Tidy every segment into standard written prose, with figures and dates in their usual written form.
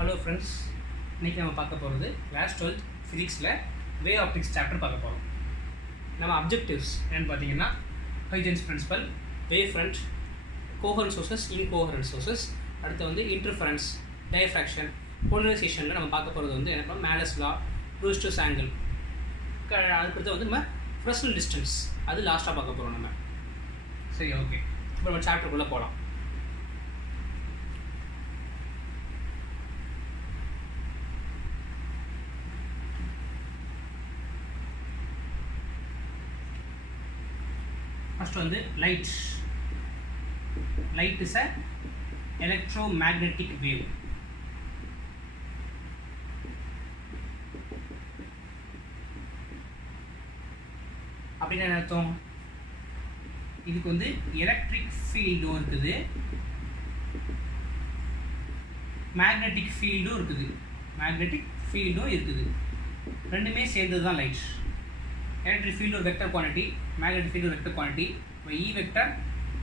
Hello friends, இன்றைக்கி நம்ம பார்க்க போகிறது கிளாஸ் 12th ஃபிசிக்ஸில் வே ஆப்டிக்ஸ் சாப்டர் பார்க்க போகிறோம். நம்ம அப்ஜெக்டிவ்ஸ் என்னென்னு பார்த்தீங்கன்னா Huygens principle, wave front, coherent sources, incoherent sources, அடுத்து வந்து இன்டர்ஃபரன்ஸ், டைஃப்ராக்ஷன், போலரைசேஷனில் நம்ம பார்க்க போகிறது வந்து என்ன பண்ணோம், மேலஸ் லா, ப்ரூஸ்டர்ஸ் ஆங்கிள், அதுக்கடுத்து வந்து நம்ம ஃப்ரெஸ்னல் டிஸ்டன்ஸ், அது லாஸ்ட்டாக பார்க்க போகிறோம் நம்ம. சரி, ஓகே, இப்போ நம்ம சாப்டருக்குள்ளே போகலாம். First வந்து light is a electromagnetic wave. அப்படின்னா என்ன அர்த்தம்? இதுக்கு வந்து எலக்ட்ரிக் ஃபீல்டும் இருக்குது, மேக்னெட்டிக் ஃபீல்டும் இருக்குது, ரெண்டுமே சேர்ந்தது தான் லைட். எலக்ட்ரிக் ஃபீல்டு ஒரு வெக்டர் குவான்டிட்டி, மேக்னெட்டிக் ஃபீல்டு ஒரு வெக்டர் குவான்டிட்டி. இப்போ இ வெக்டர்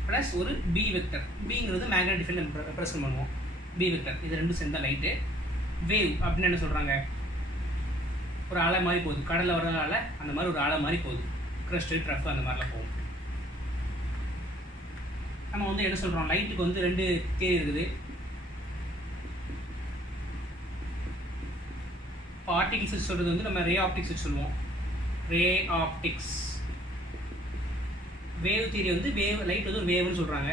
ப்ளஸ் ஒரு பி வெக்டர், பிங்கிறது மேக்னெட்டிக் ஃபீல்டு ரெப்ரசன்ட் பண்ணுவோம், பி வெக்டர், இது ரெண்டும் சேர்ந்த லைட்டு. வேவ் அப்படின்னு என்ன சொல்கிறாங்க, ஒரு அலை மாதிரி போகுது, கடலில் வர அலை அந்த மாதிரி ஒரு அலை மாதிரி போகுது, க்ரஸ்ட்டு ட்ரஃப் அந்த மாதிரிலாம் போகும். நம்ம வந்து என்ன சொல்கிறோம், லைட்டுக்கு வந்து ரெண்டு தியரி இருக்குது. இப்போ ஆப்டிக்ஸ் சொல்கிறது வந்து நம்ம ரே ஆப்டிக்ஸ் சொல்லுவோம், ரே ஆப்டிக்ஸ். வேவ் தியரி வந்து லைட் வந்து ஒரு வேவ்னு சொல்கிறாங்க,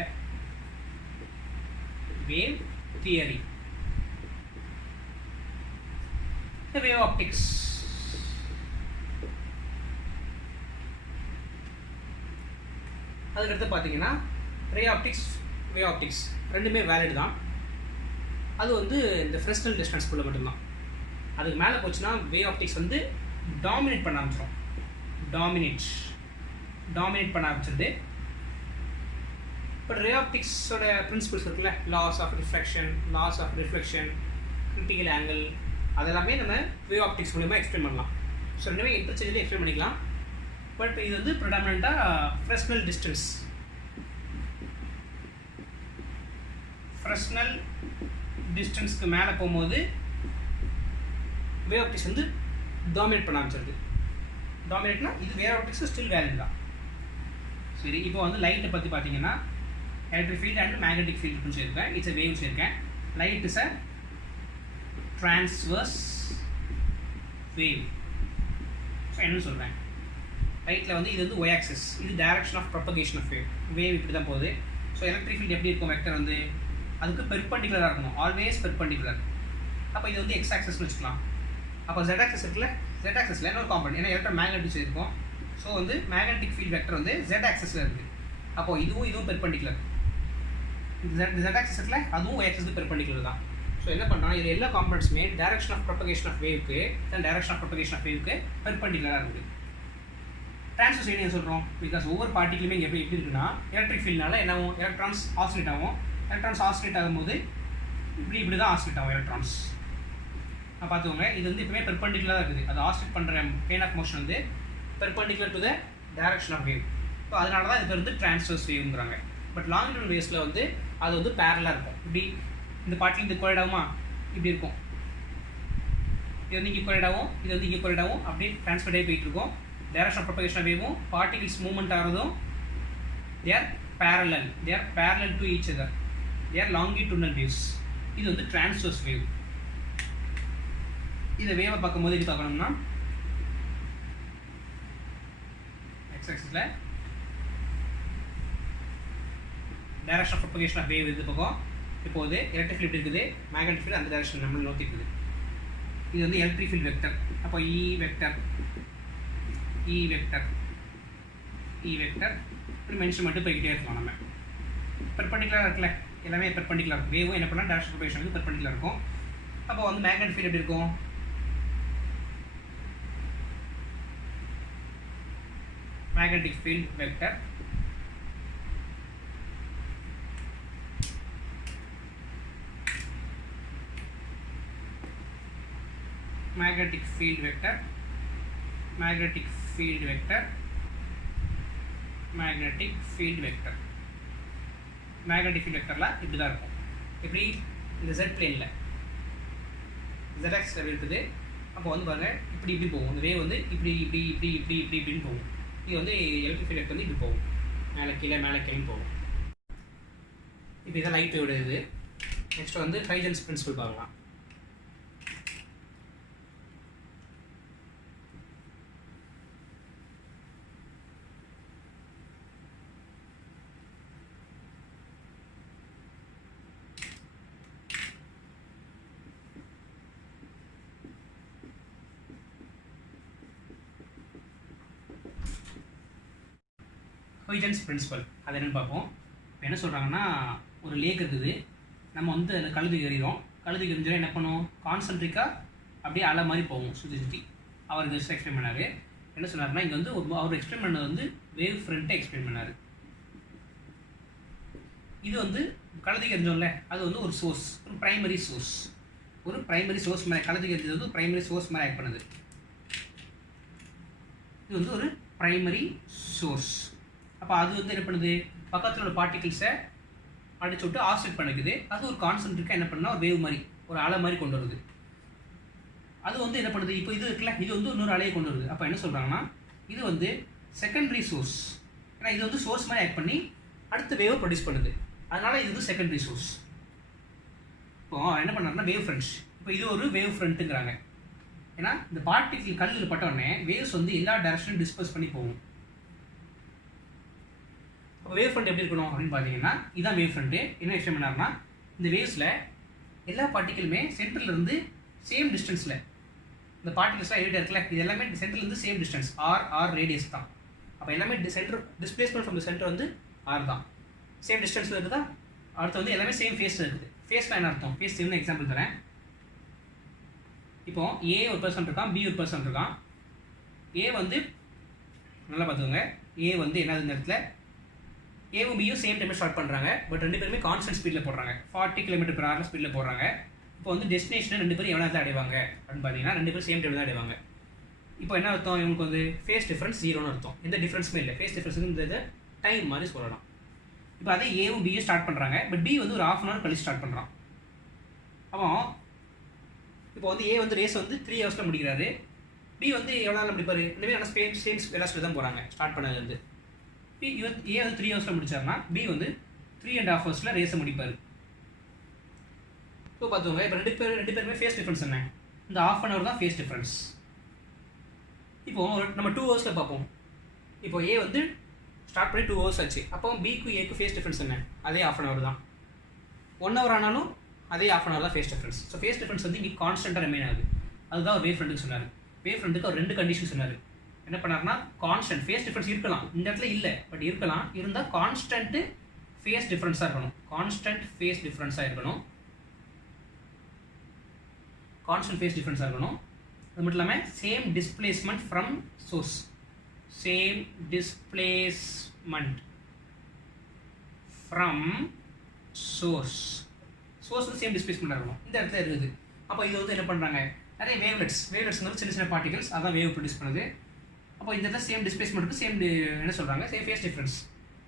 வேவ் தியரி. வேவ் ஆப்டிக்ஸ் அதுக்கடுத்து பார்த்தீங்கன்னா ரே ஆப்டிக்ஸ், வேவ் ஆப்டிக்ஸ் ரெண்டுமே வேலிட் தான். அது வந்து இந்த ஃப்ரெஸ்னல் டிஸ்டன்ஸ்குள்ளே மட்டும்தான். அதுக்கு மேலே போச்சுன்னா வேவ் ஆப்டிக்ஸ் வந்து டாமினேட் பண்ண ஆரம்பிச்சிடும், டாமினேட் பண்ண ஆரம்பிச்சிருது. இப்போ ரே ஆப்டிக்ஸோட பிரின்சிபல்ஸ் இருக்குல்ல, laws of reflection, critical angle, அதெல்லாமே நம்ம வேவ் ஆப்டிக்ஸ் மூலிமா எக்ஸ்பிளைன் பண்ணலாம். ஸோ ரெண்டுமே இன்டர்சேஞ்சில் எக்ஸ்பிளைன் பண்ணிக்கலாம். பட் இது வந்து ப்ரிடாமினண்ட்டாக ஃப்ரெஸ்னல் டிஸ்டன்ஸ்க்கு மேலே போகும்போது வேவ் ஆப்டிக்ஸ் வந்து டாமினேட் பண்ண ஆரம்பிச்சிருது. டாமினேட்னா இது வேவ் ஆப்டிக்ஸ் ஸ்டில் வேலிட் தான். சரி, இப்போ வந்து லைட்டை பற்றி பார்த்தீங்கன்னா electric field and magnetic field சொல்லியிருக்கேன், இட்ஸ் அ வேவ் சொல்லியிருக்கேன். Light is a transverse wave. So என்ன சொல்கிறேன், லைட்டில் வந்து இது வந்து ஒய் ஆக்சிஸ், இது direction of propagation of wave இப்படி தான் போகுது. ஸோ எலக்ட்ரிக் ஃபீல்டு எப்படி இருக்கும், வெக்டர் வந்து அதுக்கு பெர்பெண்டிகுலராக இருக்கணும், ஆல்வேஸ் பெர்பெண்டிகுலர். அப்போ இது வந்து எக்ஸ் ஆக்சஸ்னு வச்சுக்கலாம். அப்போ ஜெட் ஆக்சஸ் இருக்குல்ல, ஜெட் ஆக்சஸில் இன்னொரு காம்பவுண்ட், ஏன்னா எலக்ட்ரோ மேக்னெட்டிக் இருக்கும். ஸோ வந்து மேக்னெட்டிக் ஃபீல்ட் வெக்டர் வந்து ஜெட் ஆக்சஸில் இருக்குது. அப்போது இதுவும் பெர்பெண்டிகுலர். ஜெட் ஆக்சஸ் இருக்குல்ல, அதுவும் ஒய் ஆக்சஸ்க்கு பெர்பெண்டிகுலர் தான். ஸோ என்ன பண்ணுறோம், இது எல்லா காம்பவுண்ட்ஸுமே டைரக்ஷன் ஆஃப் ப்ரொபகேஷன் ஆஃப் வேவ்க்கு பெர்பெண்டிகுலராக இருக்குது. ட்ரான்ஸ்வர்ஸ் என்ன சொல்கிறோம், பிகாஸ் ஒவ்வொரு பார்ட்டிகளுமே இங்கே எப்படி இருக்குன்னா, எலக்ட்ரிக் ஃபீல்ட்னால என்ன ஆகும், எலக்ட்ரான்ஸ் ஆசிலேட் ஆகும். எலக்ட்ரான்ஸ் ஆசிலேட் ஆகும்போது இப்படி தான் ஆசிலேட் ஆகும் எலக்ட்ரான்ஸ். பார்த்துக்கோங்க, இது வந்து எப்பவுமே பெர்பெண்டிகுலராக இருக்குது. அது ஆசிலேட் பண்ணுற பிளேன் ஆஃப் மோஷன் வந்து perpendicular to the direction of wave. So அதனால தான் இது வந்து ட்ரான்ஸ்வர்ஸ் வேவ்ங்கிறாங்க. பட் லாங்கிடியூடல் வேவ்ஸில் வந்து அது வந்து பேரலாக இருக்கும். இப்படி இந்த பார்ட்டில் இது கொலைட் ஆகுமா, இப்படி இருக்கும், இது வந்து இங்கே கொலைட் ஆகும், இது வந்து இங்கே கொலைட் ஆகும், அப்படியே ட்ரான்ஸ்ஃபர் ஆகி போயிட்டு இருக்கும். டைரக்ஷன் ஆஃப் ப்ரொபகேஷன் ஆஃப் வேவும் பார்ட்டிகிள்ஸ் மூவ்மெண்ட் ஆகிறதும் they are parallel to each other, they are longitudinal waves. இது வந்து ட்ரான்ஸ்வர்ஸ் வேவ். இந்த வேவை பார்க்கும்போது இது பார்க்கணும்னா எக்ஸ் ஆக்சிஸில் direction of propagation of wave இது பக்கம். இப்போது எலக்ட்ரிக் ஃபீல்டு இருக்குது, மேக்னெட்டிக் ஃபீல்டு அந்த டைரக்ஷன் நம்மளை நோக்கி இருக்குது. இது வந்து எலக்ட்ரிக் ஃபீல்டு வெக்டர். அப்போ இ வெக்டர் இப்படி மென்ஷன் மட்டும் போய்கிட்டே இருக்கலாம். நம்ம பெர்பெண்டிகுலராக இருக்குல்ல, எல்லாமே பெர்பெண்டிகுலர். வேவும் என்ன பண்ணால் டைரக்ஷன் ப்ரொபகேஷன் வந்து பெர்பெண்டிகுலர் இருக்கும். அப்போ வந்து மேக்னெட்டிக் ஃபீல்டு எப்படி இருக்கும், magnetic field vector magnetic field vector magnetic field vector magnetic field vector magnetic field vectorல இப்படி தான் இருக்கும். எப்படி இந்த z பிளேன்ல ZX இருக்குது. அப்போ வந்து பாருங்கள் இப்படி போகும். இந்த வேவ் வந்து இப்படின்னு போகும். இது வந்து எலக்ட்ரிக் ஃபீல்ட் வந்து இப்படி போகும், மேலே கீழே போகும். இப்போ இதான் லைட் வேவோட இது. நெக்ஸ்ட் வந்து ஹைஜன்ஸ் பிரின்சிபல் பார்க்கலாம். ஹைஜன்ஸ் பிரின்சிபல் அது என்னென்னு பார்ப்போம். இப்போ என்ன சொல்கிறாங்கன்னா, ஒரு லேக் இருக்குது, நம்ம வந்து அதில் கழுது எறிகிறோம். கழுது எறிஞ்சால் என்ன பண்ணுவோம், கான்சன்ட்ரிக்காக அப்படியே அலை மாதிரி போகும் சுற்றி. அவர் ஜஸ்ட் எக்ஸ்பிளைன் பண்ணார். என்ன சொன்னார்னா, இங்கே வந்து அவர் எக்ஸ்பிளைன் பண்ணது வந்து வேவ் ஃப்ரண்ட்டை எக்ஸ்பிளைன் பண்ணார். இது வந்து கழுதுக்கு எரிஞ்சோம்ல, அது வந்து ஒரு சோர்ஸ், ஒரு ப்ரைமரி சோர்ஸ் மேலே கழுதுக்கு எரிஞ்சது வந்து ப்ரைமரி சோர்ஸ் மேலே ஆக்ட் பண்ணுது. இது வந்து ஒரு ப்ரைமரி சோர்ஸ். அப்போ அது வந்து என்ன பண்ணுது, பக்கத்தில் உள்ள பார்ட்டிகிள்ஸை அடிச்சு விட்டு ஆக்சிடேட் பண்ணிக்குது. அது ஒரு கான்சன்ட்ரிக்காக என்ன பண்ணால் ஒரு வேவ் மாதிரி, ஒரு அலை மாதிரி கொண்டு வருது. அது வந்து என்ன பண்ணுது, இப்போ இது இருக்குல்ல, இது வந்து இன்னொரு அலையை கொண்டு வருது. அப்போ என்ன சொல்கிறாங்கன்னா, இது வந்து செகண்டரி சோர்ஸ். ஏன்னா இது வந்து சோர்ஸ் மாதிரி ஆக்ட் பண்ணி அடுத்த வேவை ப்ரொடியூஸ் பண்ணுது. அதனால் இது வந்து செகண்டரி சோர்ஸ். இப்போ என்ன பண்ணாருன்னா வேவ் ஃப்ரண்ட்ஸ். இப்போ இது ஒரு வேவ் ஃப்ரண்ட்டுங்கிறாங்க. ஏன்னா இந்த பார்ட்டிகிள் கல்லில் பட்டோடனே வேவ்ஸ் வந்து எல்லா டைரக்ஷனும் டிஸ்பர்ஸ் பண்ணி போகும். அப்போ வேவ் ஃப்ரண்ட் எப்படி இருக்கணும் அப்படின்னு பார்த்தீங்கன்னா, இதான் வேவ் ஃப்ரண்ட்டு. என்ன எக்ஸ்பிளைன் பண்ணாருன்னா, இந்த வேவ்ஸில் எல்லா பார்ட்டிகளுமே சென்டர்லேருந்து சேம் டிஸ்டன்ஸில், இந்த பார்ட்டிகல்ஸ்லாம் எடிட் இருக்குல்ல, இது எல்லாமே சென்டர்லேருந்து சேம் டிஸ்டன்ஸ், ஆர் ரேடியஸ் தான். அப்போ எல்லாமே centre displacement from the centre வந்து ஆர் தான், சேம் டிஸ்டன்ஸில் இருக்குதா. அடுத்து வந்து எல்லாமே சேம் ஃபேஸில் இருக்குது. ஃபேஸ்லாம் என்ன அர்த்தம், ஃபேஸ் என்ன எக்ஸாம்பிள் தரேன். இப்போ ஏ ஒரு பர்சன் இருக்கான், பி ஒரு பர்சன் இருக்கான். ஏ வந்து நல்லா பார்த்துக்கோங்க, ஏ வந்து என்னது இந்த இடத்துல ஏவும் பியும் சேம் டைமில் ஸ்டார்ட் பண்ணுறாங்க. பட் ரெண்டு பேருமே கான்ஸ்டன்ட் ஸ்பீடில் போடுறாங்க, 40 km/h ஸ்பீடில் போடுறாங்க. இப்போ வந்து டெஸ்டினேஷன் ரெண்டு பேரும் எவ்வளோ தான் அடைவாங்க அப்படின்னு பார்த்தீங்கன்னா, ரெண்டு பேரும் சேம் டைமில் தான் அடைவாங்க. இப்போ என்ன அர்த்தம், இவங்களுக்கு வந்து ஃபேஸ் டிஃப்ரென்ஸ் 0ன்னு அர்த்தம். எந்த டிஃப்ரென்ஸுமே இல்லை. ஃபேஸ் டிஃப்ரென்ஸுங்கிறது டைம் மாதிரி சொல்லலாம். இப்போ அதே ஏவும் பியும் ஸ்டார்ட் பண்ணுறாங்க. பட் பி வந்து ஒரு 1/2 hour கழிச்சு ஸ்டார்ட் பண்ணுறான். அவன் இப்போ வந்து ஏ வந்து ரேஸ் வந்து 3 hours முடிக்கிறாரு. பி வந்து எவ்வளோ நாள் முடிப்பார், ரெண்டுமே ஆனால் சேம் வெலாசிட்டியில் தான் போகிறாங்க ஸ்டார்ட் பண்ணது வந்து. ஏ வந்து 3 hours முடிச்சாருன்னா பி வந்து 3.5 hours ரேஸை முடிப்பார். ஸோ பார்த்துக்கோங்க, இப்போ ரெண்டு பேருமே ஃபேஸ் டிஃப்ரென்ஸ் என்ன, இந்த 1/2 hour தான் ஃபேஸ் டிஃப்ரென்ஸ். இப்போ நம்ம 2 hours பார்ப்போம். இப்போ ஏ வந்து ஸ்டார்ட் பண்ணி 2 hours ஆச்சு. அப்போ பிக்கு ஏக்கு ஃபேஸ் டிஃப்ரென்ஸ் என்ன, அதே 1/2 hour தான். 1 hour ஆனாலும் அதே 1/2 hour தான் phase difference. So phase difference வந்து இங்கே கான்ஸ்டன்ட்டாக ரிமைன் ஆகுது. அதுதான் வேவ் ஃப்ரண்ட்டுக்கு சொன்னார். வேவ் ஃப்ரண்ட்டுக்கு அவர் 2 கண்டிஷன் சொன்னார். என்ன பண்ணார்னா, கான்ஸ்டன்ட் ஃபேஸ் டிஃப்ரென்ஸ் இருக்கலாம், இந்த இடத்துல இல்லை, பட் இருக்கலாம். இருந்தால் கான்ஸ்டன்ட்டு ஃபேஸ் டிஃப்ரென்ஸாக இருக்கணும். கான்ஸ்டன்ட் ஃபேஸ் டிஃப்ரென்ஸாக இருக்கணும். அது மட்டும் இல்லாமல் same displacement from source. Same displacement from source வந்து சேம் டிஸ்பிளேஸ்மெண்ட்டாக இருக்கணும். இந்த இடத்துல இருக்குது. அப்போ இது வந்து என்ன பண்ணுறாங்க, நிறைய வேவ்லெட்ஸ்ங்கிறது சின்ன பார்ட்டிகல்ஸ், அதான் வேவ் ப்ரொடியூஸ் பண்ணுது. அப்போ இந்த இடத்துல சேம் டிஸ்பிளேஸ்மெண்ட்டுக்கு சேம் என்ன சொல்கிறாங்க, சேம் ஃபேஸ் டிஃப்ரென்ஸ்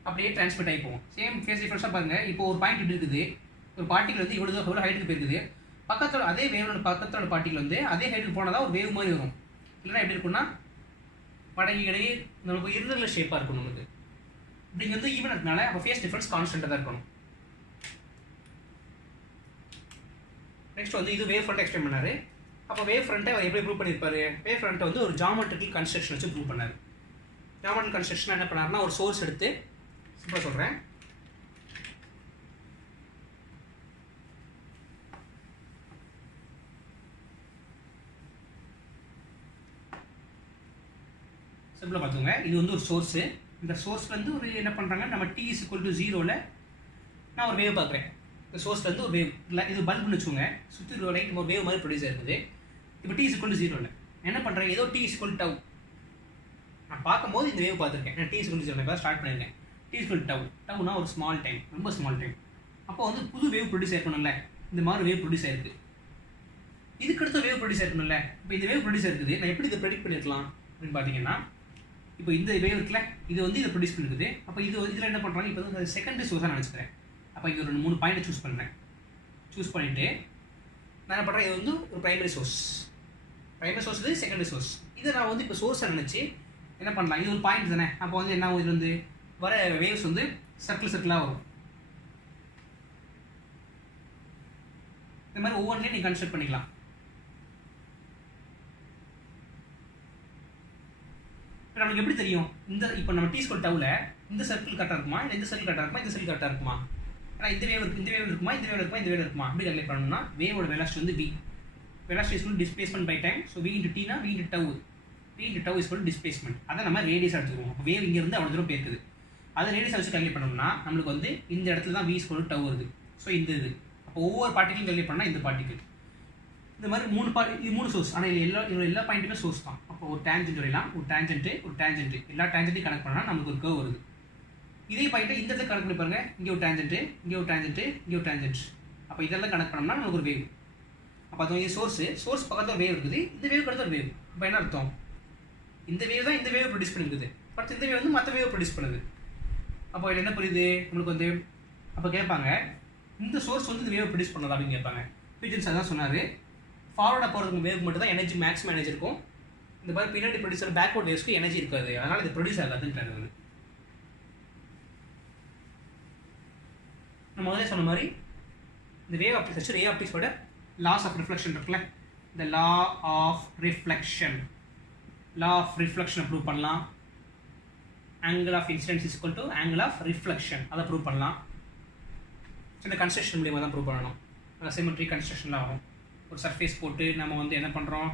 அப்படியே ட்ரான்ஸ்மிட் ஆகி போகும். சேம் ஃபேஸ் டிஃப்ரென்ஸாக பாருங்கள். இப்போ ஒரு பாயிண்ட் இப்படி இருக்குது, ஒரு பார்ட்டிகல் வந்து இவ்வளோ ஹைட்டுக்கு போயிருக்குது. பக்கத்தில் அதே வேவோட பக்கத்தோட பார்ட்டிகல் வந்து அதே ஹைட்டுக்கு போனால் தான் ஒரு வேவ் மாதிரி வரும். இல்லைன்னா எப்படி இருக்குன்னா, படகு இடையே நமக்கு irregular ஷேப்பாக இருக்கும். நமக்கு இப்படிங்கிறது ஈவன் இருக்கனால அப்போ ஃபேஸ் டிஃப்ரென்ஸ் கான்ஸ்டன்ட்டாக தான் இருக்கணும். நெக்ஸ்ட் வந்து இது வேவ் ஃப்ரண்ட் எக்ஸ்பிளைன் பண்ணார். அப்போ வேவ் ஃப்ரண்ட்டை அவர் எப்படி ப்ரூவ் பண்ணியிருப்பாரு, வேவ் ஃப்ரண்ட்டை வந்து ஒரு ஜாமெட்ரிக்கல் கன்ஸ்ட்ரக்ஷன் வச்சு ப்ரூவ் பண்ணார். ஜாமெட்ரிக்கல் கன்ஸ்ட்ரக்ஷன் என்ன பண்ணாருன்னா, ஒரு சோர்ஸ் எடுத்து, சிம்பிளாக சொல்கிறேன், சிம்பிளாக பார்த்துங்க. இது வந்து ஒரு சோர்ஸு. இந்த சோர்ஸ்லேருந்து ஒரு என்ன பண்ணுறாங்க, நம்ம t = 0ல் நான் ஒரு வேவ் பார்க்குறேன். இந்த சோர்ஸ்லேருந்து ஒரு வேவ் இல்லை, இது பல்புன்னு வச்சுக்கோங்க, சுற்றி ஒரு லைட் ஒரு வேவ் மாதிரி ப்ரொடியூஸ் ஆயிருக்குது. இப்போ t = 0ல் என்ன பண்ணுறேன், ஏதோ t = τ நான் பார்க்கும்போது இந்த வேவ் பார்த்துருக்கேன். நான் t = 0 இப்போ ஸ்டார்ட் பண்ணியிருக்கேன். t = τ ஒரு ஸ்மால் டைம், ரொம்ப ஸ்மால் டைம். அப்போ வந்து புது வேவ் ப்ரொடியூஸ் ஆயிருக்கணும்ல, இந்த மாதிரி வேவ் ப்ரொடியூஸ் ஆயிருக்கு. இதுக்கடுத்த வேவ் ப்ரொடியூஸ் ஆயிருக்கணும்ல. இப்போ இந்த வேவ் ப்ரொடியூஸ் ஆயிருக்குது, நான் எப்படி இதை ப்ரெடிக்ட் பண்ணியிருக்கலாம் அப்படின்னு பார்த்தீங்கன்னா, இப்போ இந்த வேவ் இருக்குல்ல, இது வந்து இதை ப்ரொடியூஸ் பண்ணிருக்குது. அப்போ இதில் என்ன பண்ணுறாங்க, இப்போ வந்து செகண்டரி சோர்ஸாக நினச்சிக்கிறேன். அப்போ இங்கே ஒரு 3 பாயிண்ட் சூஸ் பண்ணிட்டு நான் என்ன பண்ணுறேன், இது வந்து ஒரு ப்ரைமரி சோர்ஸ் இது செகண்டரி சோர்ஸ். இதை நான் வந்து இப்போ சோர்ஸை நினச்சி என்ன பண்ணலாம், இது ஒரு பாயிண்ட் தானே. அப்போ வந்து என்ன ஆகும், இது வந்து வர வேவ்ஸ் வந்து சர்க்கிளாக வரும். இந்த மாதிரி ஒவ்வொன்றையும் நீங்கள் கன்ஸ்ட்ரக்ட் பண்ணிக்கலாம். இப்போ நமக்கு எப்படி தெரியும், இப்போ நம்ம டி ஸ்கொயர் டவுல இந்த சர்க்கிள் கரெக்டாக இருக்குமா, இல்லை இந்த சர்க்கிள் கரெக்டாக இருக்குமா, இந்த சர்க்கிள் கரெக்டாக இருக்குமா, ஆனால் இந்த வேவ் இருக்குமா, இந்த வேவ் இருக்குமா அப்படி கல்குலேட் பண்ணணும்னா வேவோட வெலாசிட்டி வந்து v. Velocity is equal displacement by time. So v into t னா v into tau. v into tau is equal displacement. அதை நம்ம ரேடியஸாக எடுத்துக்குவோம். அப்போ வேவ் இங்கேருந்து அவ்வளோ தூரம் போயிருக்குது. அதை ரேடியஸாக வச்சு கல்குலேட் பண்ணோம்னா நம்மளுக்கு வந்து இந்த இடத்துல தான் v ஈக்குவல் டவு வருது. ஸோ இது அப்போ ஒவ்வொரு பார்ட்டிகலும் கல்குலேட் பண்ணால் இந்த பார்ட்டிகல் இந்த மாதிரி மூணு சோர்ஸ். ஆனால் எல்லா பாயிண்ட்டுமே சோர்ஸ் தான். அப்போ ஒரு டேஞ்சென்ட் வரையலாம், ஒரு டேஞ்சென்ட் எல்லா டேஞ்சென்ட்டையும் கனெக்ட் பண்ணால் நமக்கு ஒரு கர்வ் வருது. இதே பாயிண்ட்டை இந்த இடத்துல கனெக்ட் பண்ணி பாருங்க, இங்கே ஒரு டேஞ்சென்ட், இங்கே ஒரு டேஞ்சென்ட். அப்போ இதெல்லாம் கனெக்ட் பண்ணோம்னா நமக்கு ஒரு வேவ். அப்போ அது வந்து சோர்ஸ் பக்கத்தில் வேவ் இருக்குது, இந்த வேவ் கடத்த ஒரு வேவ். இப்போ என்ன அர்த்தம், இந்த வேவ் தான் இந்த வேவ் ப்ரொடியூஸ் பண்ணிருக்குது, பட் இந்த வேவ் வந்து மற்ற வேவ் ப்ரொடியூஸ் பண்ணுது. அப்போ இது என்ன புரியுது நம்மளுக்கு வந்து, அப்போ கேட்பாங்க இந்த சோர்ஸ் வந்து இந்த வேவ் ப்ரொடியூஸ் பண்ணதா அப்படின்னு கேட்பாங்க. ஹியூஜன்ஸ் அதான் சொன்னார், ஃபார்வர்டாக போகிறதுக்கு வேவ் மட்டும் தான் எனர்ஜி மேக்ஸிமம் எனர்ஜி இருக்கும். இந்த மாதிரி பின்னாடி ப்ரொடியூசர் பேக்வர்ட் வேவ்ஸ்க்கு எனர்ஜி இருக்காது, அதனால் இது ப்ரொடியூஸ் ஆகாதுன்றாங்க. நம்ம முதல்ல சொன்ன மாதிரி இந்த வேவ் ஆப்டிக்ஸ் ரே ஆப்டிக்ஸோட லாஸ் ஆஃப் ரிஃப்ளெக்ஷன் இருக்குல்ல, இந்த லா ஆஃப் ரிஃப்ளெக்ஷன் ப்ரூவ் பண்ணலாம். Angle of incidence is equal to angle of reflection, அதை ப்ரூவ் பண்ணலாம். இந்த கன்ஸ்ட்ரக்ஷன் மூலியமாக தான் ப்ரூவ் பண்ணணும். சிமெட்ரி கன்ஸ்ட்ரக்ஷனில் வரும். ஒரு சர்ஃபேஸ் போட்டு நம்ம வந்து என்ன பண்ணுறோம்,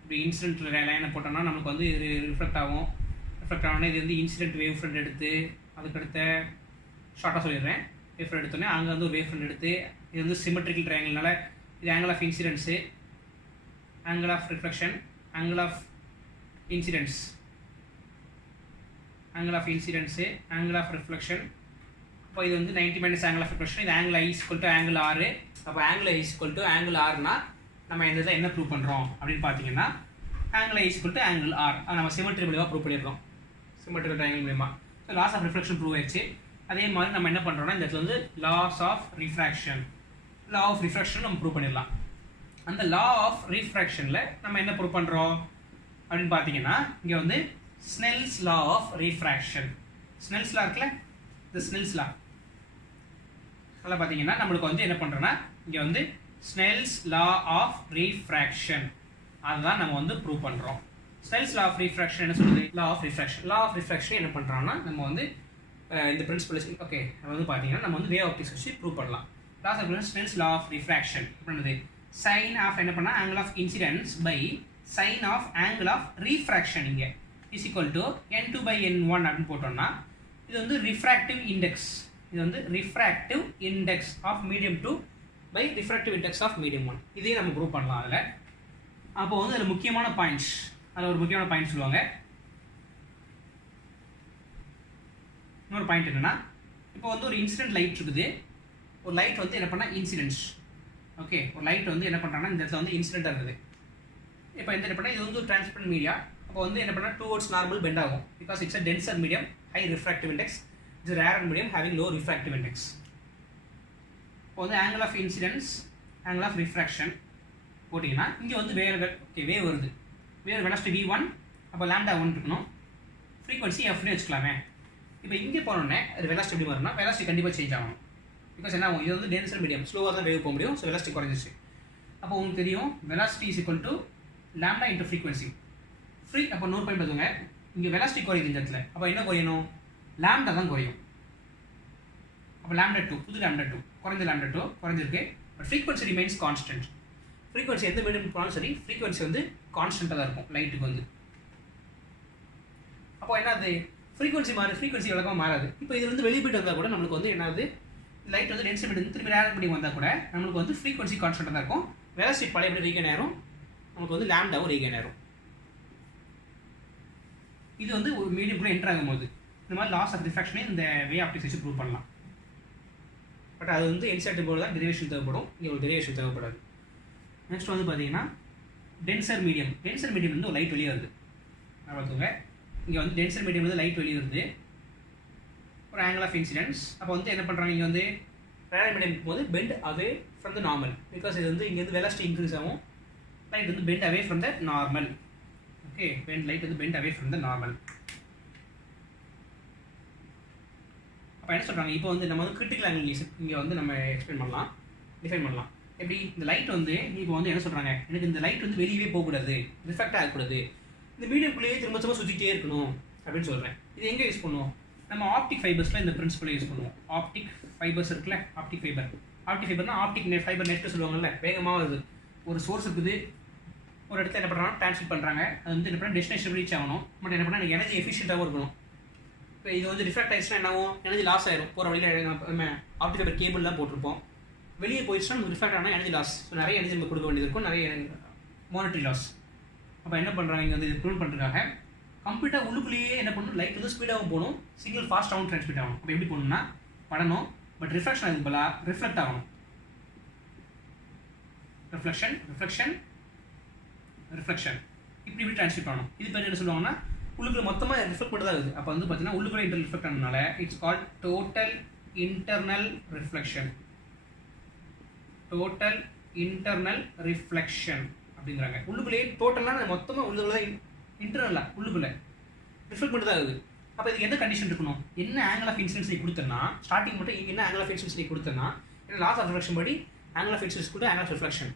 இப்படி இன்சிடென்ட் லைனை போட்டோம்னா நமக்கு வந்து இது ரிஃப்ளெக்ட் ஆகணும்னா இது வந்து இன்சிடென்ட் வேவ் ஃப்ரண்ட் எடுத்து, அதுக்கடுத்த ஷார்ட்டாக சொல்லிடுறேன், வேவ் ஃப்ரண்ட் எடுத்தோன்னே அங்கே வந்து ஒரு வேவ் ஃப்ரண்ட் எடுத்து, இது வந்து சிமெட்ரிக்கல் ட்ரையாங்கிள்னால இது angle of incidence, angle of reflection, angle of incidence, angle of reflection. இப்போ இது வந்து 90 மைனஸ் ஆங்கிள் ஆஃப் ரிஃப்ளெக்ஷன், இது angle I equal to angle R. அப்போ angle I equal to angle Rனா நம்ம இந்த இதை என்ன ப்ரூவ் பண்ணுறோம் அப்படின்னு பார்த்தீங்கன்னா angle I equal to angle R. அது நம்ம சிமெட்ரி மூலியமாக ப்ரூவ் பண்ணிடுறோம், சிமெட்ரிக்கல் ட்ரையாங்கிள் மூலியமாக. So laws of reflection prove ஆயிடுச்சு. அதே மாதிரி நம்ம என்ன பண்ணுறோம்னா இந்த இடத்துல வந்து லாஸ் ஆஃப் ரிஃப்ராக்ஷன் நம்ம ப்ரூவ் பண்ணிடலாம். அந்த லா ஆஃப் ரிஃப்ராக்ஷனில் நம்ம என்ன ப்ரூவ் பண்ணுறோம் அப்படின்னு பார்த்தீங்கன்னா இங்கே வந்து Snell's law of refraction. Snell's law இருக்குல்ல, இந்த ஸ்னெல்ஸ் லா அதில் பார்த்தீங்கன்னா நம்மளுக்கு வந்து என்ன பண்ணுறோன்னா இங்கே வந்து ஸ்னெல்ஸ் லா ஆஃப் ரிஃப்ராக்ஷன் அதுதான் நம்ம வந்து ப்ரூவ் பண்ணுறோம். ஸ்னெல்ஸ் லா ஆஃப் ரிஃப்ராக்ஷன் என்ன சொல்லுது, லா ஆஃப் ரிஃப்ராக்ஷன் என்ன பண்ணுறோம்னா நம்ம வந்து இந்த பிரின்சிபல் ஓகே அது வந்து பார்த்தீங்கன்னா நம்ம வந்து வேவ் ஆப்டிக்ஸ் வச்சு ப்ரூவ் பண்ணலாம். Laws of Snell's law of refraction அப்படின்றது சைன் ஆஃப் என்ன பண்ணால் angle of incidence by sine of angle of refraction இங்கே is equal to n2 by n1 அப்படின்னு போட்டோம்னா இது வந்து ரிஃப்ராக்டிவ் இண்டெக்ஸ். இது வந்து refractive index of medium 2 by refractive index of medium 1. இதே நம்ம ப்ரூவ் பண்ணலாம். அதில் அப்போ வந்து அதில் முக்கியமான பாயிண்ட்ஸ், அதில் ஒரு முக்கியமான பாயிண்ட் சொல்லுவாங்க. இன்னொரு பாயிண்ட் என்னன்னா, இப்போ வந்து ஒரு இன்சிடென்ட் லைட் இருக்குது, ஒரு லைட் வந்து என்ன பண்ணால் இன்சிடென்ட்ஸ் ஓகே, ஒரு லைட் வந்து என்ன பண்ணுறாங்கன்னா இந்த இடத்துல வந்து இன்சிடென்ட்டாக இருக்குது. இப்போ என்ன பண்ணால் இது வந்து ஒரு டிரான்ஸ்பரண்ட் மீடியா, அப்போ வந்து என்ன பண்ணால் டுவர்ட்ஸ் நார்மல் பெண்ட் ஆகும். Because it's a denser medium, high refractive index. It's rare medium having low refractive index. இப்போ வந்து angle of incidence, angle of refraction போட்டிங்கன்னா இங்கே வந்து வேறு வேவ் வருது. வேவ் வெலாசிட்டி v1, அப்போ லாம்டா 1 இருக்கணும், ஃப்ரீக்வன்சி எஃப்னு வச்சுக்கலாமே. இப்போ இங்கே போனோடனே அது வெலாசிட்டி எப்படி வரும்னா வெலாசிட்டி கண்டிப்பாக சேஞ்ச் ஆகணும். பிகாஸ் என்ன ஆகும், இது வந்து டென்சர் மீடியம், ஸ்லோவாக தான் வேவ் போக முடியும். ஸோ வெலாசிட்டி குறைஞ்சிச்சு. அப்போ உங்களுக்கு தெரியும் velocity is equal to lambda into frequency. அப்போ நோட் பண்ணி பார்த்துங்க, இங்கே வெலாசிட்டி குறையுது இந்த இடத்துல. அப்போ என்ன குறையணும், லாம்டா தான் குறையும். அப்போ லாம்டா 2, புது லாம்டா 2, குறைஞ்ச லாம்டா 2 குறைஞ்சிருக்கு. But frequency remains constant. Frequency எந்த மீடியம் போனாலும் சரி ஃப்ரீக்வன்சி வந்து கான்ஸ்டன்ட்டாக தான் இருக்கும் லைட்டுக்கு வந்து. அப்போ என்னது, ஃப்ரீக்வன்சி ஃப்ரீக்வன்சி வழக்கமாக மாறாது. இப்போ இது வந்து வெளியே போய்ட்டு வந்தால் கூட நம்மளுக்கு வந்து என்னது, லைட் வந்து டென்சிட்டி மீடியம் திரும்பி ரேர் மீடியம் வந்தால் கூட நம்மளுக்கு வந்து ஃப்ரீக்வன்சி கான்ஸ்டன்ட்டாக தான் இருக்கும். வெலாசிட்டி பழைய எப்படி ரீகெயின் ஆயிரும், நமக்கு வந்து லாம்டாவும் ரீகெயின் ஆயிரும். இது வந்து ஒரு மீடியம்குள்ளே என்டர் ஆகும்போது இந்த மாதிரி லாஸ் ஆஃப் ரிஃப்ராக்ஷனே இந்த வே ஆப்டிக்ஸ் வச்சு ப்ரூவ் பண்ணலாம். பட் அது வந்து இன்சர்ட் போது தான் டெரிவேஷன் தேவைப்படும், இங்கே ஒரு டெரிவேஷன் தேவைப்படாது. நெக்ஸ்ட் வந்து பார்த்தீங்கன்னா டென்சர் மீடியம் வந்து ஒரு லைட் வெளியே வருது. பார்த்துங்க, இங்கே வந்து டென்சர் மீடியம் வந்து லைட் வெளியே வருது, ஒரு ஆங்கிள் ஆஃப் இன்சிடென்ஸ். அப்போ வந்து என்ன பண்ணுறாங்க, இங்கே வந்து ரேர் மீடியம் போது bend away from the normal. Because இது வந்து இங்கேருந்து வெலாசிட்டி இன்க்ரீஸ் ஆகும், லைட் வந்து bend away from the normal. Okay, light வந்து bend away from the normal. அப்போ என்ன சொல்கிறாங்க, இப்போ வந்து நம்ம வந்து கிரிட்டிக்கல் ஆங்கிள் இங்கே வந்து நம்ம எக்ஸ்பிளைன் பண்ணலாம், டிஃபைன் பண்ணலாம். எப்படி இந்த லைட் வந்து இப்போ வந்து என்ன சொல்கிறாங்க, எனக்கு இந்த லைட் வந்து வெளியவே போகக்கூடாது, ரிஃப்ளெக்ட் ஆகக்கூடாது, இந்த மீடியம்குள்ளேயே திரும்ப திரும்ப சுற்றிட்டே இருக்கணும் அப்படின்னு சொல்கிறேன். இது எங்கே யூஸ் பண்ணுவோம், நம்ம ஆப்டிக் ஃபைபர்ஸில் இந்த பிரின்சிபலை யூஸ் பண்ணுவோம். ஆப்டிக் ஃபைபர்ஸ் இருக்குல்ல, ஆப்டிக் ஃபைபர்னா ஆப்டிக் ஃபைபர் நெட்டு சொல்லுவாங்கல்ல, வேகமாக வருது. ஒரு சோர்ஸ் இருக்குது, ஒரு இடத்துல என்ன பண்ணுறாங்க, ட்ரான்ஸ்மிட் பண்ணுறாங்க, அது வந்து என்ன பண்ணால் டெஸ்டினேஷன் ரீச் ஆகணும். பட் என்ன பண்ணால் எனக்கு எனர்ஜி எஃபிஷியண்ட்டாகவும் இருக்கணும். இப்போ இது வந்து ரிஃப்ளெக்ட் ஆயிடுச்சுன்னா என்ன ஆகும், எனர்ஜி லாஸ் ஆயிரும். போகிற வழியில் நம்ம ஆப்டிக் ஃபைபர் கேபிள்லாம் போட்டிருப்போம், வெளியே போயிடுச்சுன்னா நம்ம ரிஃப்ளெக்ட் ஆனால் எனர்ஜி லாஸ். ஸோ நிறைய எனர்ஜி நம்ம கொடுக்க வேண்டியது இருக்கும், நிறைய மானிட்டரி லாஸ். அப்போ என்ன பண்ணுறாங்க, இங்கே வந்து இது ப்ரிவென்ட் பண்ணுறதுக்காக கம்ப்ளீட்டாக உள்ளுக்குள்ளேயே என்ன பண்ணணும், லைட் வந்து ஸ்பீடாகவும் போகணும், சிக்னல் ஃபாஸ்ட்டாகவும் ட்ரான்ஸ்மிட் ஆகணும். அப்போ எப்படி போகணும்னா படணும், பட் ரிஃப்ளெக்ஷன் ஆகுது போல ரிஃப்ளெக்ட் ஆகணும். ரிஃப்ளெக்ஷன் இப்படி ட்ரான்ஸ்மிட் பண்ணணும். இது பேர் என்ன சொல்லுவாங்கன்னா உள்ளுக்குள்ள மொத்தமாக ரிஃப்ளெக்ட் மட்டும் தான் இருக்குது. அப்போ வந்து பார்த்தீங்கன்னா உள்ளுக்குள்ள ரிஃப்ளெக்ட் ஆனதுனால it's called total internal reflection. Total internal reflection அப்படிங்கிறாங்க. உள்ளுக்குள்ளேயே டோட்டலாக மொத்தமாக உள்ளுக்குள்ள இன்டர்னலாக உள்ளுக்குள்ளே ரிஃப்ளெக்ட் மட்டும் தான் இருக்குது. அப்போ இதுக்கு எந்த கண்டிஷன் இருக்கணும், என்ன ஆங்கிள் ஆஃப் இன்சிடென்ஸ் நீ கொடுத்தனா, ஸ்டார்டிங் மட்டும் என்ன ஆங்கிள் ஆஃப் இன்சிடென்ஸ் நீ கொடுத்தனா, ஏன்னா லாஸ் ஆஃப் ரிஃப்ளெக்ஷன் படி ஆங்கிள் ஆஃப் இன்சிடென்ஸ் கூட ஆங்கிள் ஆஃப் ரிஃப்ளெக்ஷன்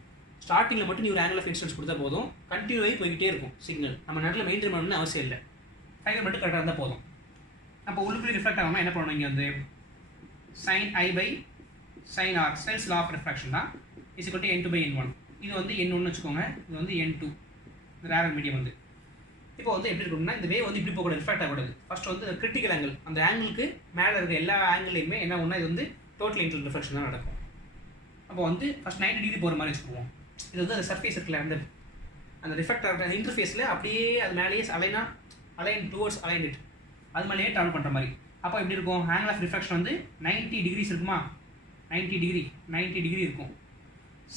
ஸ்டார்டிங்கில் மட்டும் நீ ஒரு ஆங்கிள் ஆஃப் இன்சிடென்ஸ் கொடுத்தா போதும், கண்டினியூவாகி போய்கிட்டே இருக்கும் சிக்னல். நம்ம நேரத்தில் மெயின்டைன் பண்ணணும்னு அவசியம் இல்லை, ஃபைபர் மட்டும் கரெக்டாக இருந்தால் போதும். அப்போ உள்ளுக்குள்ளே ரிஃப்ளெக்ட் ஆகாமல் என்ன பண்ணணும், இங்கே வந்து sin I by sin R, Snell's law of refraction தான், is equal to n2 by n1. இது வந்து n1 வச்சுக்கோங்க, இது வந்து n2, இந்த ரேர் மீடியம் வந்து. இப்போ வந்து எப்படி இருக்கணும்னா இந்த வேவ் வந்து இப்படி போகக்கூடாது, ரிஃப்ளெக்ட் ஆகக்கூடாது. ஃபர்ஸ்ட் வந்து கிரிட்டிக்கல் ஆங்கிள், அந்த ஆங்கிளுக்கு மேலே இருக்க எல்லா ஆங்கிளையுமே என்ன ஒன்றா இது வந்து டோட்டல் இன்டர்னல் ரிஃப்ளெக்ஷன் தான் நடக்கும். அப்போ வந்து ஃபஸ்ட் 90 டிகிரி போகிற மாதிரி வச்சுக்குவோம். இது வந்து அந்த சர்ஃபேஸ் இருக்குல்ல, அந்த ரிஃப்ளெக்ட் ஆகிற அந்த இன்டர்ஃபேஸில் அப்படியே அது மேலேயே அலைன் டுவர்ட்ஸ் அலைன் இட், அது மேலேயே ட்ராவல் பண்ணுற மாதிரி. அப்போ எப்படி இருக்கும், ஆங்கிள் ஆஃப் ரிஃப்ளெக்ஷன் வந்து 90 டிகிரிஸ் இருக்குமா, 90 டிகிரி இருக்கும்.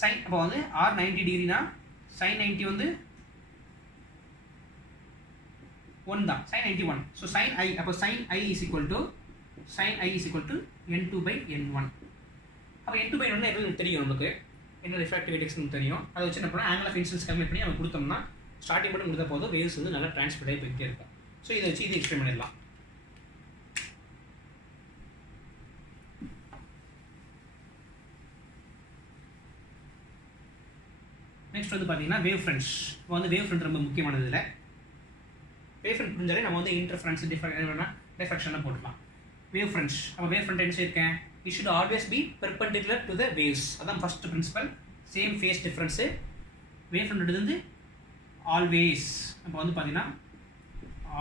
சைன் அப்போ வந்து ஆர் 90 டிகிரினா சைன் 90 வந்து 1 தான், சைன் 91. ஸோ சைன் ஐ, அப்போ sine i is equal to n2 by n1. அப்போ n2 by n1 எப்படி தெரியும், நமக்கு என்ன ரிஃப்ராக்டிவ் இண்டெக்ஸ்னு தெரியும். அதை வச்சு என்ன பண்ணால் ஆங்கிள் ஆஃப் இன்சிடென்ஸ் கல்குலேட் பண்ணி நம்ம கொடுத்தோம்னா ஸ்டார்டிங் மட்டும் கொடுத்த போதும் வேவ்ஸ் வந்து நல்லா ட்ரான்ஸ்மிட் ஆகி போயிட்டே இருக்கும். ஸோ இதை வச்சு இது எக்ஸ்பிளைன் பண்ணிடலாம். நெக்ஸ்ட் வந்து பார்த்தீங்கன்னா வேவ் ஃப்ரண்ட்ஸ். இப்போ வந்து வேவ் ஃப்ரண்ட் ரொம்ப முக்கியமானது. இதில் வேவ் ஃப்ரண்ட் புரிஞ்சாலே நம்ம வந்து இன்டர்ஃபரன்ஸ் டிஃப்ராக்ஷன்லாம் போட்டுக்கலாம். வேவ் ஃப்ரண்ட்ஸ், அப்போ வேவ் ஃப்ரண்ட் என்ன சொல்லியிருக்கேன், it should always be perpendicular to the waves. அதான் first principle. Same phase difference wave front வந்து ஆல்வேஸ். அப்போ வந்து பார்த்தீங்கன்னா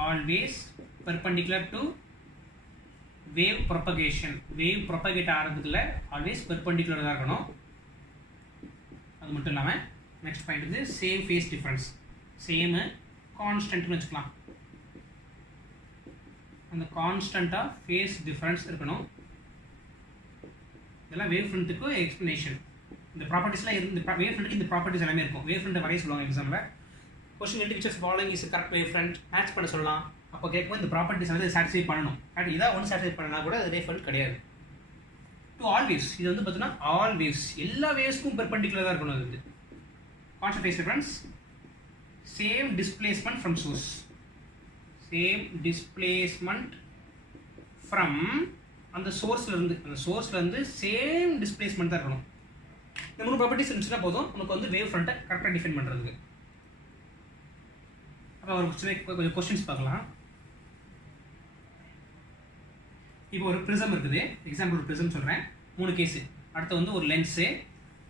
always perpendicular to wave propagation. Wave propagate ஆகிறதுக்குள்ள ஆல்வேஸ் பெர்பெண்டிகுலர் தான் இருக்கணும். அது மட்டும் இல்லாமல் நெக்ஸ்ட் பாயிண்ட் வந்து சேம் ஃபேஸ் டிஃப்ரென்ஸ், சேமு கான்ஸ்டன்ட்னு வச்சுக்கலாம். அந்த கான்ஸ்டண்ட்டாக ஃபேஸ் டிஃப்ரென்ஸ் இருக்கணும். இதெல்லாம் வேவ் ஃப்ரண்ட்டுக்கு எக்ஸ்ப்ளனேஷன். இந்த ப்ராப்பர்ட்டிஸ்லாம் இருந்து வேவ் ஃப்ரண்ட்டுக்கு இந்த ப்ராப்பர்ட்டிஸ் எல்லாமே இருக்கும். வேவ் ஃப்ரண்ட்டை வரைய சொல்லுவாங்க எக்ஸாமில். கொஸ்டின் எட்டு which following is correct wave front match பண்ண சொல்லலாம். அப்போ கேட்கும்போது இந்த ப்ராப்பர்ட்டிஸ் வந்து சாட்டிஸ்ஃபை பண்ணணும். பட் இதாக ஒன்று சாட்டிஸ்ஃபை பண்ணனா கூட அது வேவ் ஃப்ரண்ட் கிடையாது. டு ஆல் வேவ்ஸ், இது வந்து பார்த்தீங்கன்னா ஆல் வேவ்ஸ், எல்லா வேவ்ஸ்க்கும் பெர்பெண்டிகுலராக தான் இருக்கணும். அது வந்து constant face difference, same displacement from source, same displacement from அந்த சோர்ஸ்லேருந்து சேம் டிஸ்பிளேஸ்மெண்ட் தான் இருக்கணும். இந்த மூணு ப்ராப்பர்ட்டிஸ் இருந்துச்சுன்னா போதும் நமக்கு வந்து வேவ் ஃப்ரண்ட்டை கரெக்டாக டிஃபைன் பண்ணுறதுக்கு. அப்புறம் ஒரு கொஞ்சம் கொஸ்டின்ஸ் பார்க்கலாம். இப்போ ஒரு ப்ரிசம் இருக்குது, எக்ஸாம்பிள் ஒரு ப்ரிசம் சொல்கிறேன், 3 கேஸு. அடுத்து வந்து ஒரு லென்ஸு.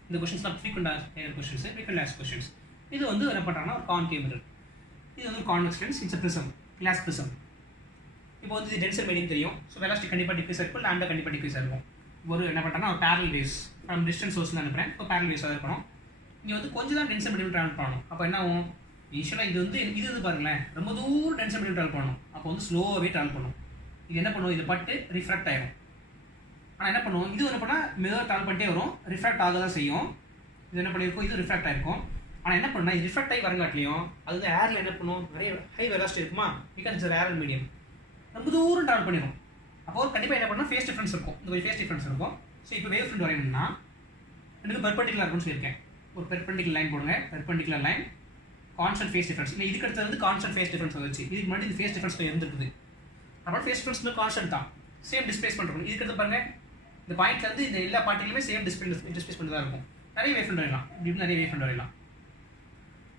இந்த கொஸ்டின்ஸ்லாம் frequent questions, frequent ask questions. இது வந்து என்ன பண்ணுறாங்கன்னா ஒரு கான்கேவ் மிரர். இது வந்து convex lens, it's prism, glass prism. இப்போ வந்து இது டென்சர் மீடியம் தெரியும். ஸோ வெலாசிட்டி கண்டிப்பாக டிக்ரீஸ் இருக்கும், லாம்டா கண்டிப்பாக டிக்ரீஸ் இருக்கும். ஒரு என்ன பண்ணுறேன்னா ஒரு பேரல் வேவ்ஸ் நம்ம டிஸ்டன்ஸ் சோர்ஸ் தான் அனுப்புகிறேன். இப்போ பேரல் வேவ்ஸாக இருக்கணும். இங்கே வந்து கொஞ்சம் தான் டென்சர் மீடியம் ட்ராவல் பண்ணணும். அப்போ என்ன ஆகும், யூஸ்வலாக இது வந்து பாருங்களேன், ரொம்ப தூரம் டென்சர் மீடியம் ட்ராவல் பண்ணணும். அப்போ வந்து ஸ்லோவாகவே ட்ராவல் பண்ணும். இது என்ன பண்ணுவோம், இது பட்டு ரிஃப்ராக்ட் ஆகிடும். ஆனால் என்ன பண்ணுவோம், இது என்ன பண்ணால் மெதுவாக ட்ராவல் பண்ணிட்டே வரும், ரிஃப்ராக்ட் ஆக தான் செய்யும். இது என்ன பண்ணியிருக்கும், இது ரிஃப்ராக்ட் ஆகிருக்கும். ஆனால் என்ன பண்ணால் இது ரிஃப்ராக்ட் ஆகி வரங்காட்டிலையும் அது வந்து ஏரில் என்ன பண்ணும், நிறைய ஹை வெலாசிட்டி இருக்குமா, பிகாஸ் இட்ஸ் ஏரல் மீடியம், ரொம்ப தூரம் ட்ராவல் பண்ணிடும். அப்போ கண்டிப்பாக என்ன பண்ணால் ஃபேஸ் டிஃப்ரென்ஸ் இருக்கும், இந்த ஒரு ஃபேஸ் டிஃப்ரென்ஸ் இருக்கும். ஸோ இப்போ வேவ் ஃப்ரண்ட் வரையணும்னா ரெண்டுக்கும் பெர்பெண்டிகுலர் இருக்கும்னு சொல்லியிருக்கேன். ஒரு பெர்பெண்டிகுலர் லைன் போடுங்க. Perpendicular line constant face difference. இல்லை இதுக்கு அடுத்தது வந்து கான்ஸ்டன்ட் ஃபேஸ் டிஃபரன்ஸ் வந்துச்சு. இதுக்கு முன்னாடி இது ஃபேஸ் டிஃபரன்ஸ் இருந்துருக்குது. அப்புறம் ஃபேஸ் டிஃபரன்ஸ் கான்ஸ்டன்ட் தான், சேம் டிஸ்பிளேஸ்மெண்ட் இருக்கும். இதுக்கு அடுத்து பாருங்க, இந்த பாயிண்ட்ல இருந்து இந்த எல்லா பார்ட்டிகளுமே சேம் டிஸ்பிளேஸ்மெண்ட் தான் இருக்கும். நிறைய வேவ் ஃப்ரண்ட் வரையலாம், இப்படி நிறைய வேவ் ஃப்ரண்ட் வரையலாம்.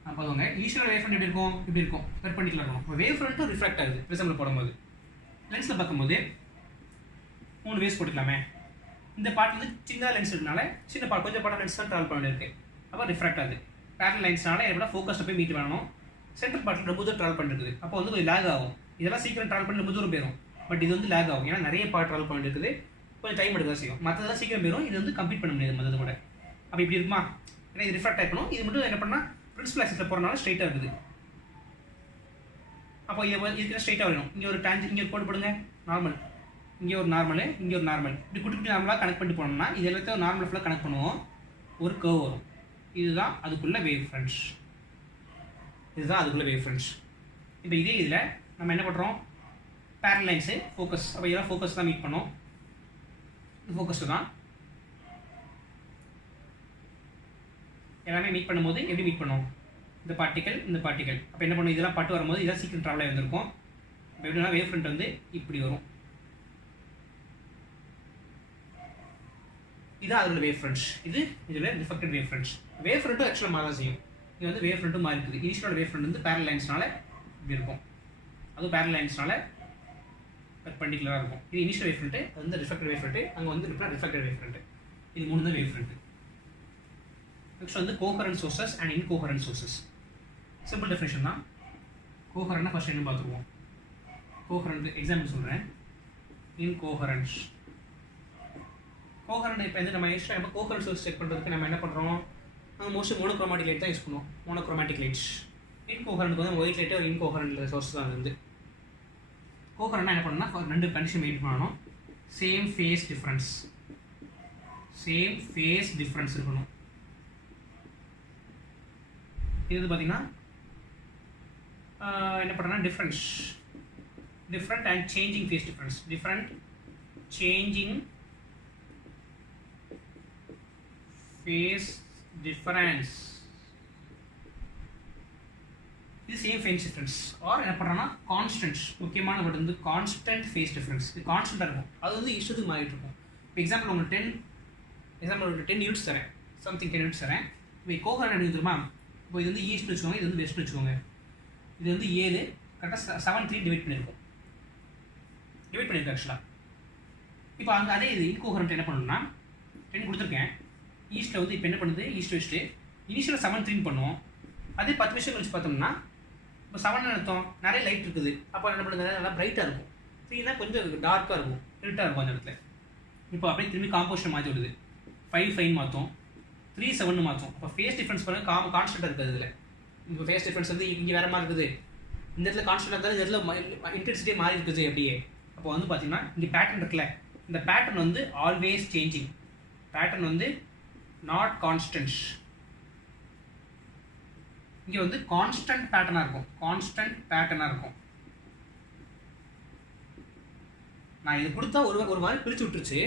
அப்போ அதுங்க இனிஷியல் வேவ் ஃப்ரண்ட் எப்படி இருக்கும், இப்படி இருக்கும், பெர்பெண்டிகுலர் இருக்கும். இப்போ வேவ் ஃப்ரண்ட்டும் ரிஃப்ளெக்ட் ஆகுது ப்ரிசமில் போடும்போது. லென்ஸில் பார்க்கும்போது 3 வேவ்ஸ் போட்டுக்கலாமே. இந்த பார்ட்ல சின்ன லென்ஸ் இருக்கனால சின்ன பார்ட் கொஞ்சம் படம் லென்ஸ் தான் ட்ராவல் பண்ண இருக்கு. அப்போ ரிஃப்ராக்ட் ஆகுது. பேரல் லைன்ஸ்னால எப்படின்னா ஃபோக்கஸ்ட்டை போய் மீட் பண்ணணும். சென்டர் பார்ட்டில் ரொம்ப தூரம் ட்ராவல் பண்ணிருக்குது. அப்போ வந்து கொஞ்சம் லேக் ஆகும். இதெல்லாம் சீக்கிரம் ட்ராவல் பண்ணி ரொம்ப தூரம் போயிடும். பட் இது வந்து லேக் ஆகும், ஏன்னா நிறைய பார்ட் ட்ராவல் பண்ணிட்டு இருக்குது. கொஞ்சம் டைம் எடுக்க தான் செய்யும். மற்றதெல்லாம் சீக்கிரம் போயிடும். இது வந்து கம்ப்ளீட் பண்ண முடியாது மற்றது கூட. அப்போ இப்படி இருக்குமா, ஏன்னா இது ரிஃப்ராக்ட் ஆகணும். இது மட்டும் என்ன பண்ணால் பிரின்சிபல் ஆக்சிஸில் போகிறனால ஸ்ட்ரைட்டாக இருக்குது. அப்போ இதுக்கு ஸ்ட்ரைட்டாக வரணும். இங்கே ஒரு டேஞ்சு, இங்கே ஒரு கோடு போடுங்க, நார்மல். இங்கே ஒரு நார்மலு, இங்கே ஒரு நார்மல். இப்படி குட்டி குட்டி நார்மலாக கனெக்ட் பண்ணிட்டு போனோம்னா இது எல்லாத்தையும் ஒரு நார்மல் ஃபுல்லாக கனெக்ட் பண்ணுவோம். ஒரு கர்வ் வரும். இதுதான் அதுக்குள்ள வேவ் ஃப்ரண்ட்ஸ். இதுதான் அதுக்குள்ள வேவ் ஃப்ரண்ட்ஸ். இப்போ இதே இதில் நம்ம என்ன பண்ணுறோம், பேரல் லைன்ஸு ஃபோக்கஸ். அப்போ இதெல்லாம் ஃபோக்கஸ் தான் மீட் பண்ணோம். இது ஃபோக்கஸ் தான். எல்லாமே மீட் பண்ணும்போது எப்படி மீட் பண்ணோம், இந்த பார்ட்டிக்கல் இந்த பார்ட்டிக்கல். அப்போ என்ன பண்ணும், இதெல்லாம் பட்டு வரும்போது இதெல்லாம் சீக்கிரம் ட்ராவல் ஆகி வந்திருக்கும். இப்போ எப்படின்னா வேவ் ஃப்ரண்ட் வந்து இப்படி வரும். இதுதான் அதோட வேவ் ஃப்ரண்ட்ஸ். இது இதில் ரிஃப்ளெக்டட் வேவ் ஃப்ரண்ட்ஸ். வேவ் ஃப்ரண்ட்டும் ஆக்சுவலாக மாற செய்யும். இது வந்து வேவ் ஃப்ரண்ட்டும் மாறி இருக்குது. இனிஷியலோட வேவ் ஃப்ரண்ட் வந்து பேரல் லைன்ஸ்னால இப்படி இருக்கும். அதுவும் பேரல் லைன்ஸ்னால பெர்பெண்டிகுலராக இருக்கும். இது இனிஷியல் வேவ் ஃப்ரண்ட்டு, அது வந்து ரிஃப்ளெக்டட் வேவ் ஃப்ரண்ட்டு, அங்கே வந்து ரிஃப்ளெக்டட் வேவ் ஃப்ரண்ட்டு. இது 3 தான் வேவ் ஃப்ரண்ட்டு. நெக்ஸ்ட் வந்து coherent sources and incoherent sources. Simple definition தான். கோஹரண்ட்னா ஃபர்ஸ்ட் என்ன பார்த்துருவோம். கோஹரண்ட் எக்ஸாம்பிள் சொல்கிறேன். இன்கோஹரன்ஸ். கோஹரண்ட் இப்போ வந்து நம்ம இஷ்டம் கோஹரண்ட் சோர்ஸ் செக் பண்ணுறதுக்கு நம்ம என்ன பண்ணுறோம், மோஸ்ட்லி மோனோக்ரோமேட்டிக் லைட் தான் யூஸ் பண்ணுவோம். Monochromatic lights. இன்கோஹரண்ட்க்கு வந்து ஒயிட் லைட்டு ஒரு இன்கோஹரண்ட் சோர்ஸ் தான் வந்து. கோஹரண்ட்னா என்ன பண்ணணும்னா 2 கண்டிஷன் மெயின்டைன் பண்ணணும். Same phase difference. Same phase difference இருக்கணும். இது வந்து பார்த்தீங்கன்னா என்ன பண்ணுறேன்னா different and changing phase difference. Different changing face difference. இது சேம் ஃபேஸ் டிஃபரன்ஸ். ஆர் என்ன பண்ணுறோன்னா கான்ஸ்டன்ட். முக்கியமான வேர்டு வந்து கான்ஸ்டன்ட் ஃபேஸ் டிஃபரன்ஸ். இது கான்ஸ்டன்ட்டாக இருக்கும். அது வந்து இஷ்டத்துக்கு மாறிட்டு இருக்கும். இப்போ எக்ஸாம்பிள் உங்களுக்கு 10 யூனிட்ஸ் தரேன், சம்திங் 10 யூனிட்ஸ் தரேன். இப்போ கோஹரண்ட் எப்படி தெரியுமா, இப்போ இது வந்து ஈஸ்ட்னு வச்சுக்கோங்க, இது வந்து வெஸ்ட்னு வச்சுக்கோங்க. இது வந்து 7 கரெக்டாக 7 டிவைட் பண்ணியிருக்கோம். ஆக்சுவலாக. இப்போ அங்கே அதே இது இன்கோஹரண்ட் என்ன பண்ணணும்னா 10 கொடுத்துருக்கேன். ஈஸ்ட்டில் வந்து இப்போ என்ன பண்ணுது, ஈஸ்ட் வச்சுட்டு இனிஷியலாக 7 3 பண்ணுவோம். அதே 10 நிமிஷம் கழிச்சு பார்த்தோம்னா இப்போ 7 அர்த்தம் நிறைய லைட் இருக்குது. அப்போ என்ன பண்ணுறது, நல்லா பிரைட்டாக இருக்கும். 3 கொஞ்சம் டார்க்காக இருக்கும், இருட்டாக இருக்கும் அந்த இடத்துல. இப்போ அப்படியே திரும்பி காம்போசிஷன் மாற்றி விடுது. 5 5 மாற்றும், 3 7 மாற்றும். அப்போ ஃபேஸ் டிஃப்ரென்ஸ் பாருங்க கான்ஸ்டன்ட்டாக இருக்குது. இதில் இப்போ ஃபேஸ் டிஃப்ரென்ஸ் வந்து இங்கே வேறு மாதிரி இருக்குது. இந்த இடத்துல கான்ஸ்டன்ட்டாக இருந்தாலும் இந்த இடத்துல இன்டென்சிட்டியே மாறி இருக்குது அப்படியே. அப்போ வந்து பார்த்தீங்கன்னா இங்கே பேட்டர்ன் இருக்குல்ல, இந்த பேட்டர்ன் வந்து ஆல்வேஸ் சேஞ்சிங். பேட்டர்ன் வந்து நாட் கான்ஸ்டன்ட். இங்கே வந்து கான்ஸ்டன்ட் பேட்டர்னாக இருக்கும். நான் இது கொடுத்தா ஒரு மாதிரி பிரித்து விட்டுருச்சு.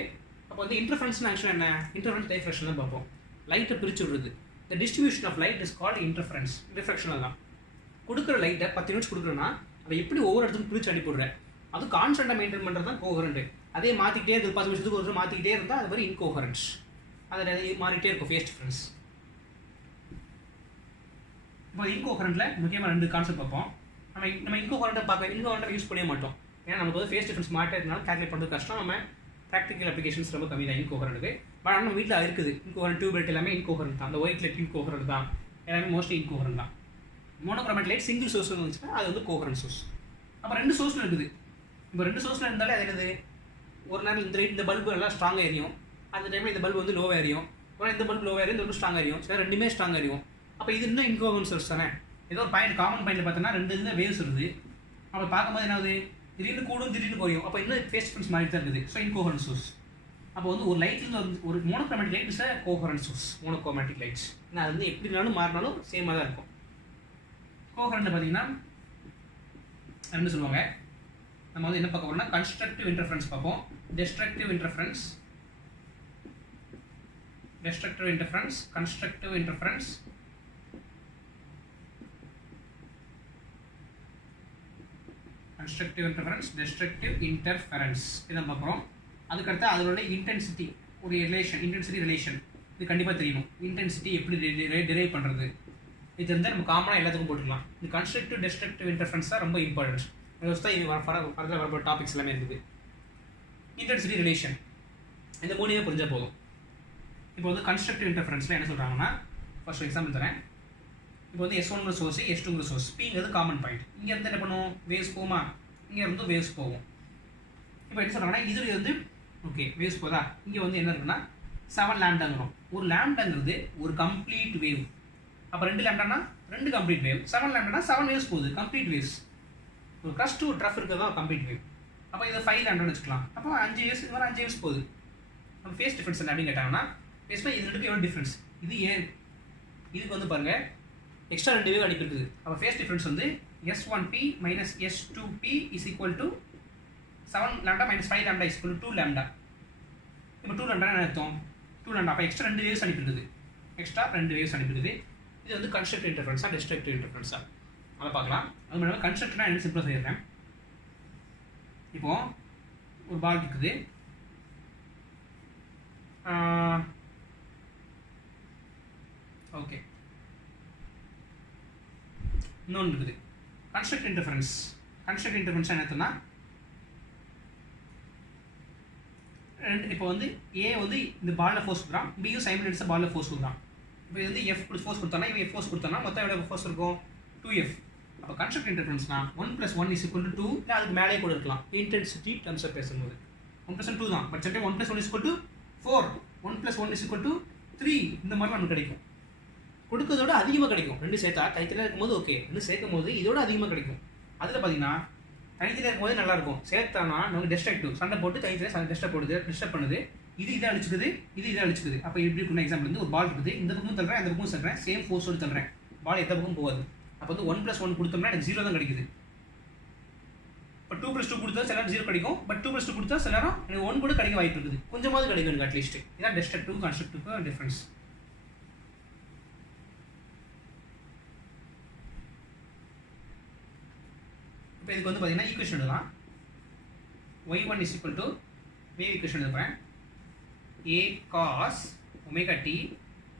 அப்போ வந்து இன்டர்ஃபரன்ஸ்னு ஆக்சுவலாக என்ன, இன்டர்ஃபரன்ஸ் டைஃப்ரெக்ஷன் தான் பார்ப்போம். லைட்டை பிரித்து விடுறது. இந்த distribution of light is called interference. ரிஃப்ளெக்ஷனில் தான் கொடுக்குற லைட்டை 10 யூனிட்ஸ் கொடுக்குறோன்னா அதை எப்படி ஒவ்வொரு இடத்துக்கும் பிரித்து அனுப்பிவிடுறேன். அது கான்ஸ்டன்ட்டாக மெயின்டைன் பண்ணுறது தான் கோஹரண்ட். அதே மாற்றிக்கிட்டே இருக்குது, 10 நிமிஷத்துக்கு ஒரு மாற்றிக்கிட்டே இருந்தால் அது மாதிரி இன்கோஹரன்ஸ். அதில் மாறிட்டே இருக்கும் ஃபேஸ் டிஃப்ரென்ஸ். இப்போ இன்கோஹரண்ட்டில் முக்கியமாக 2 கான்செப்ட் பார்ப்போம். நம்ம இன்கோஹரண்ட்டை யூஸ் பண்ணவே மாட்டோம். ஏன்னா நமக்கு வந்து ஃபேஸ் டிஃப்ரென்ஸ் மாட்டேறதுனால கால்குலேட் பண்ணுறது கஷ்டம். நம்ம ப்ராக்டிக்கல் அப்ளிகேஷன்ஸ் ரொம்ப கம்மி தான் இன்கோஹரண்ட்டுக்கு. பட் ஆனால் நம்ம வீட்டில் இருக்குது இன்கோஹரண்ட் டியூப்லைட் எல்லாமே இன்கோஹரண்ட் தான். அந்த ஒயிட் லைட் இன்கோஹரண்ட் தான், எல்லாமே மோஸ்ட்லி இன்கோஹரண்ட் தான். மோனோக்ரோமேட்டிக் லைட் சிங்கிள் சோர்ஸ் இருந்துச்சுன்னா அது வந்து கோஹரண்ட் சோர்ஸ். அப்போ 2 சோர்ஸில் இருக்குது. இப்போ 2 சோர்ஸில் இருந்தாலே அது என்னது, ஒரு நேரம் இந்த பல்பு எல்லாம் ஸ்ட்ராங்காக எரியும், அந்த டைமில் இந்த பல்பு வந்து லோவாக எரியும். ஒரு இந்த பல்பு லோவாக எரியும், இந்த பல்பு ஸ்ட்ராங்காக எரியும். சரி, ரெண்டுமே ஸ்ட்ராங்காக எரியும். அப்போ இது இன்னும் இன்கோஹரண்ட் சோர்ஸ் தானே. ஏதோ ஒரு பாயிண்ட் காமன் பாயிண்டில் பார்த்தோன்னா 2 இந்த வேவ்ஸ் வருது. அப்போ பார்க்கும்போது என்ன ஆகுது, திடீர்னு கூடும் திடீர்னு குறையும். அப்போ இன்னும் ஃபேஸ் டிஃப்ரென்ஸ் மாதிரி தான் இருக்குது. So incoherent source. அப்போ வந்து ஒரு லைட்லேருந்து ஒரு monochromatic light is coherent source. Monochromatic lights அது வந்து எப்படி இருந்தாலும் மாறினாலும் சேமாக தான் இருக்கும். கோஹரண்ட் பார்த்தீங்கன்னா 2 சொல்லுவாங்க. நம்ம வந்து என்ன பார்க்க போறோம்னா கன்ஸ்ட்ரக்டிவ் இன்டர்ஃபரன்ஸ் பார்ப்போம், destructive interference. destructive interference, constructive interference, constructive interference, destructive interference இதை பார்க்குறோம். அதுக்கடுத்து அதோட இன்டென்சிட்டி ஒரு ரிலேஷன், இன்டென்சிட்டி ரிலேஷன் இது கண்டிப்பாக தெரியணும். இன்டென்சிட்டி எப்படி டிரைவ் பண்ணுறது இது வந்து நம்ம காமனாக எல்லாத்துக்கும் போட்டுக்கலாம். இந்த கன்ஸ்ட்ரக்டிவ் டெஸ்ட்ரக்டிவ் இன்டர்ஃபரன்ஸ் தான் ரொம்ப இம்பார்ட்டன்ட். தான் இது வரப்போ டாபிக்ஸ் எல்லாமே இருக்குது. இன்டென்சிட்டி ரிலேஷன் இந்த மூணுமே புரிஞ்சால் போதும். இப்போ வந்து கன்ஸ்ட்ரக்டிவ் இன்டர்ஃபரன்ஸில் என்ன சொல்கிறாங்கன்னா, ஃபர்ஸ்ட் எக்ஸாம்பிள் தரேன். இப்போ வந்து S1ங்கிற சோர்ஸ் S2ங்கிற சோர்ஸ் Pங்கிறது காமன் பாயிண்ட். இங்கே இருந்து என்ன பண்ணுவோம், வேவ்ஸ் போகுமா, இங்கே இருந்து வேவ்ஸ் போகும். இப்போ என்ன சொல்கிறாங்கன்னா இதில் வந்து ஓகே வேவ்ஸ் போதா, இங்கே வந்து என்ன இருக்குன்னா 7 லாம்டாங்கிறோம். ஒரு லாம்டாங்கிறது ஒரு கம்ப்ளீட் வேவ். அப்போ 2 லாம்டானா 2 கம்ப்ளீட் வேவ், 7 லாம்டானா 7 வேவ்ஸ் போகுது, கம்ப்ளீட் வேவ்ஸ். ஒரு க்ரஸ்ட் ஒரு ட்ரஃப் இருக்கிறதா கம்ப்ளீட் வேவ். அப்போ இதை 5 லாம்டான்னு வச்சுக்கலாம். அப்போ 5 வேவ்ஸ், இது மாதிரி 5 வேவ்ஸ் போகுது. நம்ம ஃபேஸ் டிஃப்ரென்ஸ் என்ன அப்படின்னு கேட்டாங்கன்னா, ஃபேஸில் இது ரெண்டுக்கு எவ்வளோ டிஃப்ரென்ஸ், இது ஏன் இதுக்கு வந்து பாருங்கள் எக்ஸ்ட்ரா 2 வேவ் அடிக்கிறது. அப்போ ஃபேஸ் டிஃப்ரென்ஸ் வந்து S1P minus S2P is equal to 7 lambda minus 5 lambda is equal to 2 lambda. இப்போ 2 lambda என்ன அர்த்தம், 2 lambda. அப்போ எக்ஸ்ட்ரா 2 வேவ்ஸ் அனுப்பிடுது, எக்ஸ்ட்ரா 2 வேவ்ஸ் அனுப்பிடுது. இது வந்து கன்ஸ்ட்ரக்டிவ் இன்டர்ஃபரன்ஸா டிஸ்ட்ரக்டிவ் இன்டர்ஃபரன்ஸா அதை பார்க்கலாம். அது மூலமாக கன்ஸ்ட்ரக்டிவ்னா என்ன சிம்பிளாக சொல்லிடுறேன். இப்போ ஒரு பால் இருக்குது, ஓகே இன்னொன்று இருக்குது கன்ஸ்ட்ரக்டிவ் இன்டர்ஃபரன்ஸ். கன்ஸ்ட்ரக்டிவ் இன்டர்ஃபரன்ஸ் என்ன அர்த்தம்னா, இப்போ வந்து ஏ வந்து இந்த பாலில் ஃபோர்ஸ் கொடுக்குறான், பியும் சைமல்டேனியஸாக பாலில் ஃபோர்ஸ் கொடுக்குறான். இப்போ இது வந்து F ஃபோர்ஸ் கொடுத்தானா இவன் ஃபோர்ஸ் கொடுத்தானா மொத்தம் எவ்வளோ ஃபோர்ஸ் இருக்கும், 2F. அப்போ கன்ஸ்ட்ரக்டிவ் இன்டர்ஃபரன்ஸ்னா 1 + 1 = 2, இல்லை அதுக்கு மேலே கூட இருக்கலாம். இன்டென்சிட்டி டர்ம்ஸாக பேசும்போது 1 + 2 தான். பட் சில டைம் 1 + 1 = 4, 1 + 1 = 3 இந்த மாதிரி நமக்கு கிடைக்கும். கொடுக்கறதோட அதிகமாக கிடைக்கும். 2 சேர்த்தா கைத்தில் இருக்கும்போது ஓகே, 2 சேர்க்கும் போது இதோட அதிகமாக கிடைக்கும். அதில் பார்த்தீங்கன்னா கைத்தில் இருக்கும்போது நல்லாயிருக்கும், சேர்த்தானா நமக்கு டெஸ்ட்ரக்டிவ் சண்டை போட்டு கைத்தில் டிஸ்டர்ப் பண்ணுது. இது இதை அழிச்சுக்குது, இது இதை அழிச்சுக்குது. அப்போ எப்படி இருக்குன்னு எக்ஸாம்பிள் வந்து ஒரு பால் இருக்குது, இந்த பக்கமும் தள்ளுறேன் அந்த பக்கமும் சொல்கிறேன், சேம் ஃபோர்ஸோடு தள்ளுறேன், பால் எந்த பக்கம் போகாது. அப்போ வந்து 1 + 1 கொடுத்தோம்னா எனக்கு 0 தான் கிடைக்குது. இப்போ 2 + 2 கொடுத்தா சில நேரம் 0 கிடைக்கும். பட் 2 + 2 கொடுத்தா சில நேரம் எனக்கு 1 கூட கிடைக்க வாய்ப்பு இருக்குது, கொஞ்சமாவது கிடைக்கும் எனக்கு அட்லீஸ்ட். இதான் டெஸ்ட்ரக்டிவ் கன்ஸ்ட்ரக்டிவ் டிஃப்ரென்ஸ். இப்போ இதுக்கு வந்து பார்த்தீங்கன்னா ஈக்குவேஷன் எழுதலாம். y1 = வேவ் ஈக்குவேஷன் எழுதுறேன். a cos ωt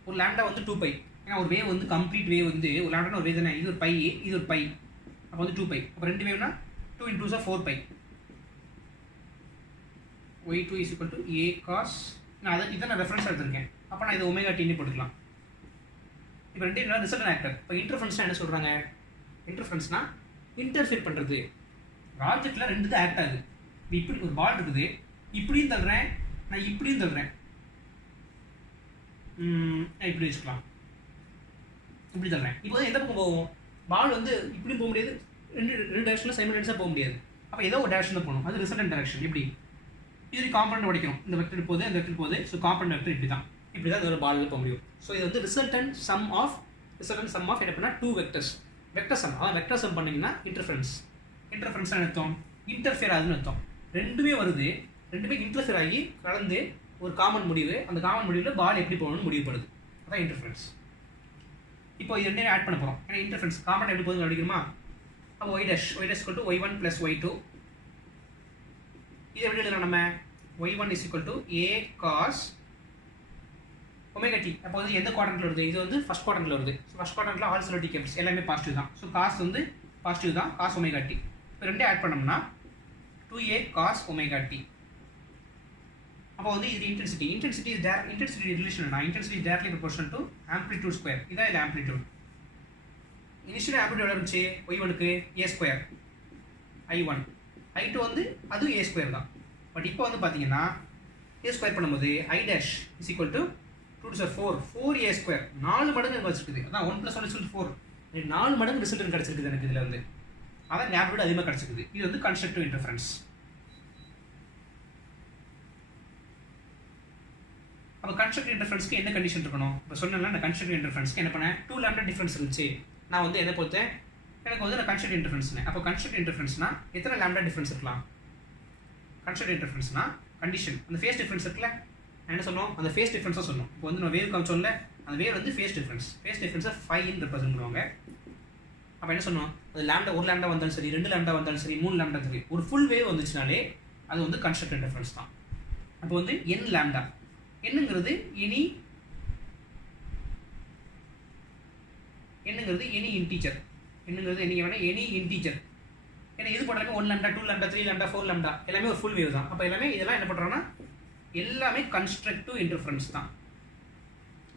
ஒரு லாம்டா வந்து 2π. ஏன்னா ஒரு வேவ் வந்து கம்ப்ளீட் வேவ் வந்து ஒரு லாம்டான ஒரு வேவ் தானே, இது ஒரு பை, இது ஒரு பை. அப்போ வந்து 2π. அப்போ 2 வேவ்னா 2 × 2 = 4π. y2 = a cos, நான் இதை நான் ரெஃபரன்ஸ் எடுத்திருக்கேன். அப்போ நான் இது ωt போட்டுக்கலாம். இப்போ 2 ரிசல்டன் ஆக்டர். இப்போ இன்டர்ஃபரன்ஸ்னா என்ன சொல்கிறாங்க, இன்டர்ஃபரன்ஸ்னா இன்டர்ஃபியர் பண்ணுறது. ஆப்ஜெக்டில் 2 தான் ஆக்ட் ஆகுது. இப்படி ஒரு பால் இருக்குது, இப்படியும் தள்ளுறேன், நான் இப்படியும் தள்ளுறேன், இப்படி வச்சுக்கலாம், இப்படி தள்ளுறேன். இப்போ எந்த பக்கம் போகும், பால் வந்து இப்படியும் போக முடியாது, ரெண்டு டைரக்ஷனில் சைமல்டேனியஸாக போக முடியாது. அப்போ ஏதோ ஒரு டைரக்ஷனில் போகணும், அது ரிசல்டன் டைரக்ஷன். எப்படி இது காம்பவுண்ட் உடைக்கணும், இந்த வெக்டர் போகுது அந்த வெக்டர் போகுது. ஸோ காம்பவுண்ட் வெக்டர் இப்படி தான் ஒரு பாலில் போக முடியும். ஸோ இது வந்து ரிசல்டன் சம் ஆஃப் என்ன பண்ணால் 2 வெக்டர்ஸ், வெக்டர் சம். அதான் வெக்டர் சம் பண்ணிங்கன்னா இன்டர்ஃபரன்ஸ். இன்டர்ஃபரன்ஸ் அர்த்தம் இன்டர்ஃபியர் ஆகுதுன்னு அர்த்தம். ரெண்டுமே வருது, ரெண்டுமே இன்டர்ஃபியர் ஆகி கலந்து ஒரு காமன் முடிவு, அந்த காமன் முடிவில் பால் எப்படி போகணும்னு முடிவுப்படுது. அதான் இன்டர்ஃபரன்ஸ். இப்போ இது ரெண்டையும் ஆட் பண்ண போகிறோம். ஏன்னா இன்டர்ஃபரன்ஸ் காமன் எப்படி போகுதுன்னு அடிக்கணுமா. அப்போ y' = y1 + y2. இது எப்படி எழுதலாம் நம்ம, y1 = a cos ωt. அப்போ வந்து எந்த குவாட்ரண்ட்டில் வருது, இது வந்து ஃபர்ஸ்ட் குவாட்ரண்ட்டில் வருது. ஸோ ஃபர்ஸ்ட் குவாட்ரண்ட்டில் ஆல் செலக்டிவ் கேப்ஸ் எல்லாமே பாசிட்டிவ் தான். ஸோ காஸ் வந்து பாசிட்டிவ் தான், cos ωt. இப்போ ரெண்டே ஆட் பண்ணோம்னா 2a cos ωt. அப்போ வந்து இது இன்டென்சிட்டி ரிலேஷன் என்ன, intensity is directly proportional to amplitude square. இதான் இது ஆம்ப்ளிடியூட். இனிஷியல் ஆம்ப்ளிடியூட் இருந்துச்சு y1க்கு a² i1, i2 வந்து அதுவும் a² தான். பட் இப்போ வந்து பார்த்தீங்கன்னா a² பண்ணும்போது i' = 2 × 4a², 4 மடங்கு எனக்கு வச்சுருக்குது. அதான் 1 + 1 = 4, 4 மடங்கு ரிசல்ட் கிடச்சிருக்குது எனக்கு இதில் வந்து. அதான் ஞாபகம் அதிகமாக கிடச்சிருக்குது. இது வந்து கன்ஸ்ட்ரக்டிவ் இன்டர்ஃபரன்ஸ். அப்போ கன்ஸ்ட்ரக்டிவ் இன்டர்ஃபரன்ஸ்க்கு என்ன கண்டிஷன் இருக்கணும், இப்போ சொன்னேன்னா நான் கன்ஸ்ட்ரக்டிவ் இன்டர்ஃபரன்ஸ்க்கு என்ன பண்ணேன், 2 லாம்டா டிஃபரன்ஸ் இருந்துச்சு. நான் வந்து என்ன பொறுத்தேன், எனக்கு வந்து நான் கன்ஸ்ட்ரக்டிவ் இன்டர்ஃபரன்ஸ்னு. அப்போ கன்ஸ்ட்ரக்டிவ் இன்டர்ஃபரன்ஸ்னா எத்தனை லாம்டா டிஃபரன்ஸ் இருக்கலாம். கன்ஸ்ட்ரக்டிவ் இன்டர்ஃபரன்ஸ்னா கண்டிஷன் அந்த ஃபேஸ் டிஃபரன்ஸ் இருக்குல்ல, என்ன சொன்னோம், அந்த ஃபேஸ் டிஃப்ரென்ஸாக சொன்னோம். இப்போ வந்து நம்ம வேவ் காமிச்சோம்ல, அந்த வேவ் வந்து ஃபேஸ் டிஃப்ரென்ஸை ஃபைன்னு ரெப்ரசென்ட் பண்ணுவாங்க. அப்போ என்ன சொன்னோம், அது லேம்டா, ஒரு லேம்டா வந்தாலும் சரி, 2 லேம்டா வந்தாலும் சரி, 3 லேம்டா சரி, ஒரு ஃபுல் வேவ் வந்துச்சுனாலே அது வந்து கன்ஸ்ட்ரக்டட் டிஃப்ரென்ஸ் தான். அப்போ வந்து என் லேம்டா, என்னங்கிறது எனி இன்டீஜர், எனி இன்டீஜர். ஏன்னா இது போட்டாலுமே 1 லேம்டா, 2 லேம்டா, 3 லேம்டா, 4 லேம்டா எல்லாமே ஒரு ஃபுல் வேவ் தான். அப்போ எல்லாமே இதெல்லாம் என்ன பண்ணுறோன்னா எல்லாமே கன்ஸ்ட்ரக்டிவ் இன்டர்ஃபரன்ஸ் தான்.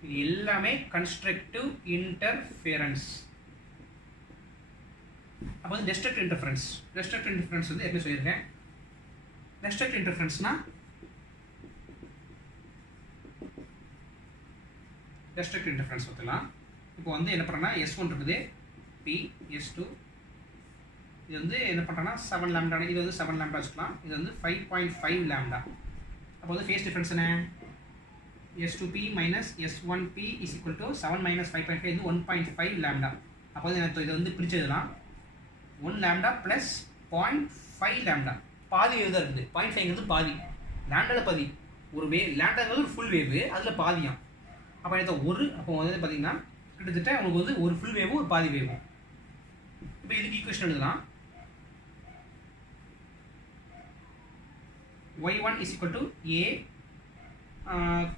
இது எல்லாமே கன்ஸ்ட்ரக்டிவ் இன்டர்ஃபியரன்ஸ். அப்போ வந்து டெஸ்ட்ரக்டிவ் இன்டர்ஃபரன்ஸ் வந்து எப்படி சொல்லியிருக்கேன். டெஸ்ட்ரக்டிவ் இன்டர்ஃபரன்ஸ்னா டெஸ்ட்ரக்டிவ் இன்டர்ஃபரன்ஸ் பார்த்துக்கலாம். இப்போ வந்து என்ன பண்ணுறேன்னா S1 இருக்குது, P, S2, இது வந்து என்ன பண்ணுறேன்னா 7 லேம்டா, இது வந்து 7 லேம்டா வச்சுக்கலாம், இது வந்து 5.5 லேம்டா. அப்போ வந்து ஃபேஸ் டிஃப்ரென்ஸ் என்ன, S2P minus S1P is equal to 7 minus 5.5 இது 1.5 லேம்டா. அப்போ வந்து எனக்கு இதை வந்து பிரிச்சதுலாம் 1 லேம்டா ப்ளஸ் 0.5 லேம்டா, பாதி வேவ் தான் இருக்குது. 0.5ங்கிறது பாதி, லேம்டாவில் பாதி. ஒரு லேம்டாங்கிறது ஒரு ஃபுல் வேவு, அதில் பாதியாம். அப்போ எனக்கு அப்போ வந்து பார்த்தீங்கன்னா கிட்டத்தட்ட உங்களுக்கு வந்து ஒரு ஃபுல் வேவும் ஒரு பாதி வேவும். இப்போ இதுக்கு ஈக்குவேஷன் எழுதலாம். y1 is equal to a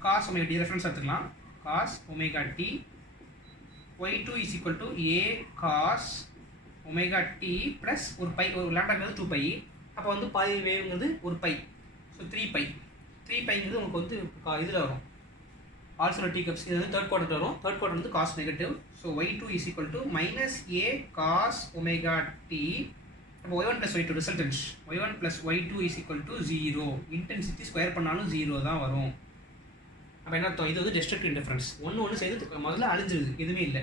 cos omega t, reference எடுத்துக்கலாம், cos omega t. y2 is equal to a cos omega t plus ஒரு பை, ஒரு லேம்டாங்கிறது 2 பை. அப்போ வந்து பாதி வேவ்ங்கிறது ஒரு பை, ஸோ 3 பைங்கிறது உங்களுக்கு வந்து இதில் வரும், ஆல்சோ டி கப்ஸ். இது வந்து தேர்ட் குவார்ட்டர் வரும், தேர்ட் குவார்ட்டர் வந்து cos negative. So y2 is equal to minus a cos omega t. அப்போ y1 plus y2 resultants, y1 plus y2 is equal to 0. Intensity square பண்ணாலும் 0 தான் வரும். அப்போ என்ன அர்த்தம், இது வந்து டெஸ்ட்ரக்டிவ் இன்டர்ஃபரன்ஸ். ஒன்று சேர்ந்து முதல்ல அழிஞ்சிருது, எதுவுமே இல்லை.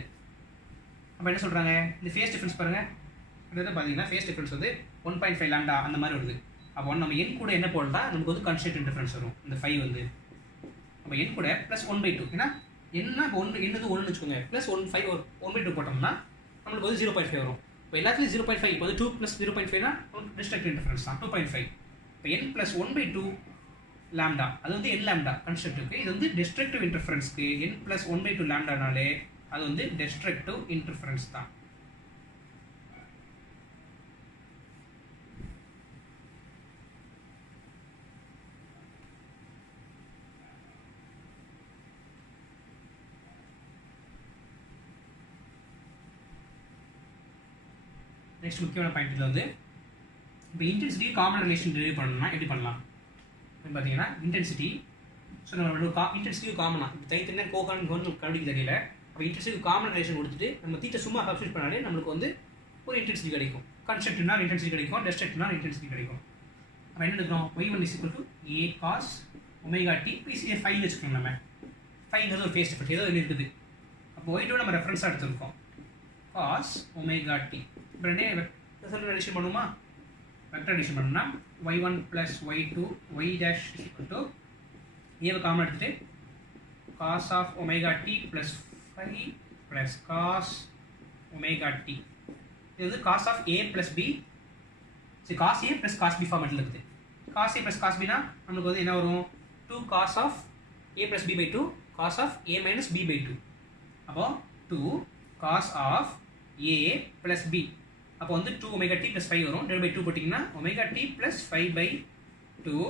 அப்போ என்ன சொல்கிறாங்க, இந்த ஃபேஸ் டிஃப்ரென்ஸ் பாருங்கள், கிட்டத்தட்ட பார்த்தீங்கன்னா ஃபேஸ் டிஃப்ரென்ஸ் வந்து 1.5 லேம்டா அந்த மாதிரி வருது. அப்போ நம்ம என் கூட என்ன போடலாம், நமக்கு வந்து கன்ஸ்ட்ரக்டிவ் இன்டர்ஃபரன்ஸ் வரும் இந்த 5 வந்து. அப்போ என் கூட ப்ளஸ் 1/2, ஏன்னா என்ன இப்போ என்னது 1ன்னு வச்சுக்கோங்க, ப்ளஸ் 1/2 போட்டோம்னா நம்மளுக்கு வந்து 0.5 வரும். இப்போ எல்லாத்துலேயும் 0.5, இப்போ வந்து 2 + 0.5னா டிஸ்ட்ரக்டிவ் இன்டர்ஃபரன்ஸ் தான் 2.5. இப்போ n + 1/2 லேம்டா, அது வந்து n லேம்டா கன்ஸ்ட்ரக்டிவ்க்கு. இது வந்து டிஸ்ட்ரக்டிவ் இன்டர்ஃபரன்ஸ்க்கு n + 1/2 லேம்டானாலே அது வந்து டிஸ்ட்ரக்டிவ் இன்டர்ஃபரன்ஸ் தான். நெக்ஸ்ட் முக்கியமான பாயிண்ட் இதில் வந்து இப்போ இன்டென்சிட்டி காமன் ரிலேஷன் டெரிவ் பண்ணணும்னா எப்படி பண்ணலாம் பார்த்தீங்கன்னா, இன்டென்சிட்டி, ஸோ நம்மளோட இன்டென்சிட்டி காமனாக இப்போ தனித்தனியாக கோகான் ஒன்று கண்டுபிடிக்க தெரியல. அப்போ இன்டென்சிட்டி காமன் ரிலேஷன் கொடுத்துட்டு நம்ம தீட்டை சும்மா சப்ஸ்டிட் பண்ணாலே நம்மளுக்கு வந்து ஒரு இன்டென்சிட்டி கிடைக்கும். கன்ஸ்ட்ரக்டிவ்னா இன்டென்சிட்டி கிடைக்கும், டெஸ்ட்ரக்டிவ்னா இன்டென்சிட்டி கிடைக்கும். அப்போ என்ன எடுக்கிறோம், y1 is equal to a cos omega t plus a 5 வச்சுக்கணும். நம்ம 5ங்கிறது ஒரு ஃபேஸ் டிஃபரன்ஸ் ஏதோ இருக்குது. அப்போ y2 நம்ம ரெஃபரன்ஸாக எடுத்துருக்கோம், cos omega t. இப்போ ரெண்டே ரிசல்ட் அடிஷன் பண்ணுமா, வெக்டர் அடிஷன் பண்ணோம்னா y1 + y2 y dash is equal to ஏவை காமன் எடுத்துட்டு cos of omega t + 5 plus cos omega t. இது வந்து cos of a plus b, சரி cos a plus cos b ஃபார்மேட்டில் இருக்குது. cos a plus cos b னா நம்மளுக்கு வந்து என்ன வரும், 2 cos of a plus b by 2 cos of a minus b by 2. அப்போ 2 cos of a plus b, அப்போ வந்து 2 omega t plus 5 வரும், divided by 2 போட்டிங்கன்னா omega t plus 5 by 2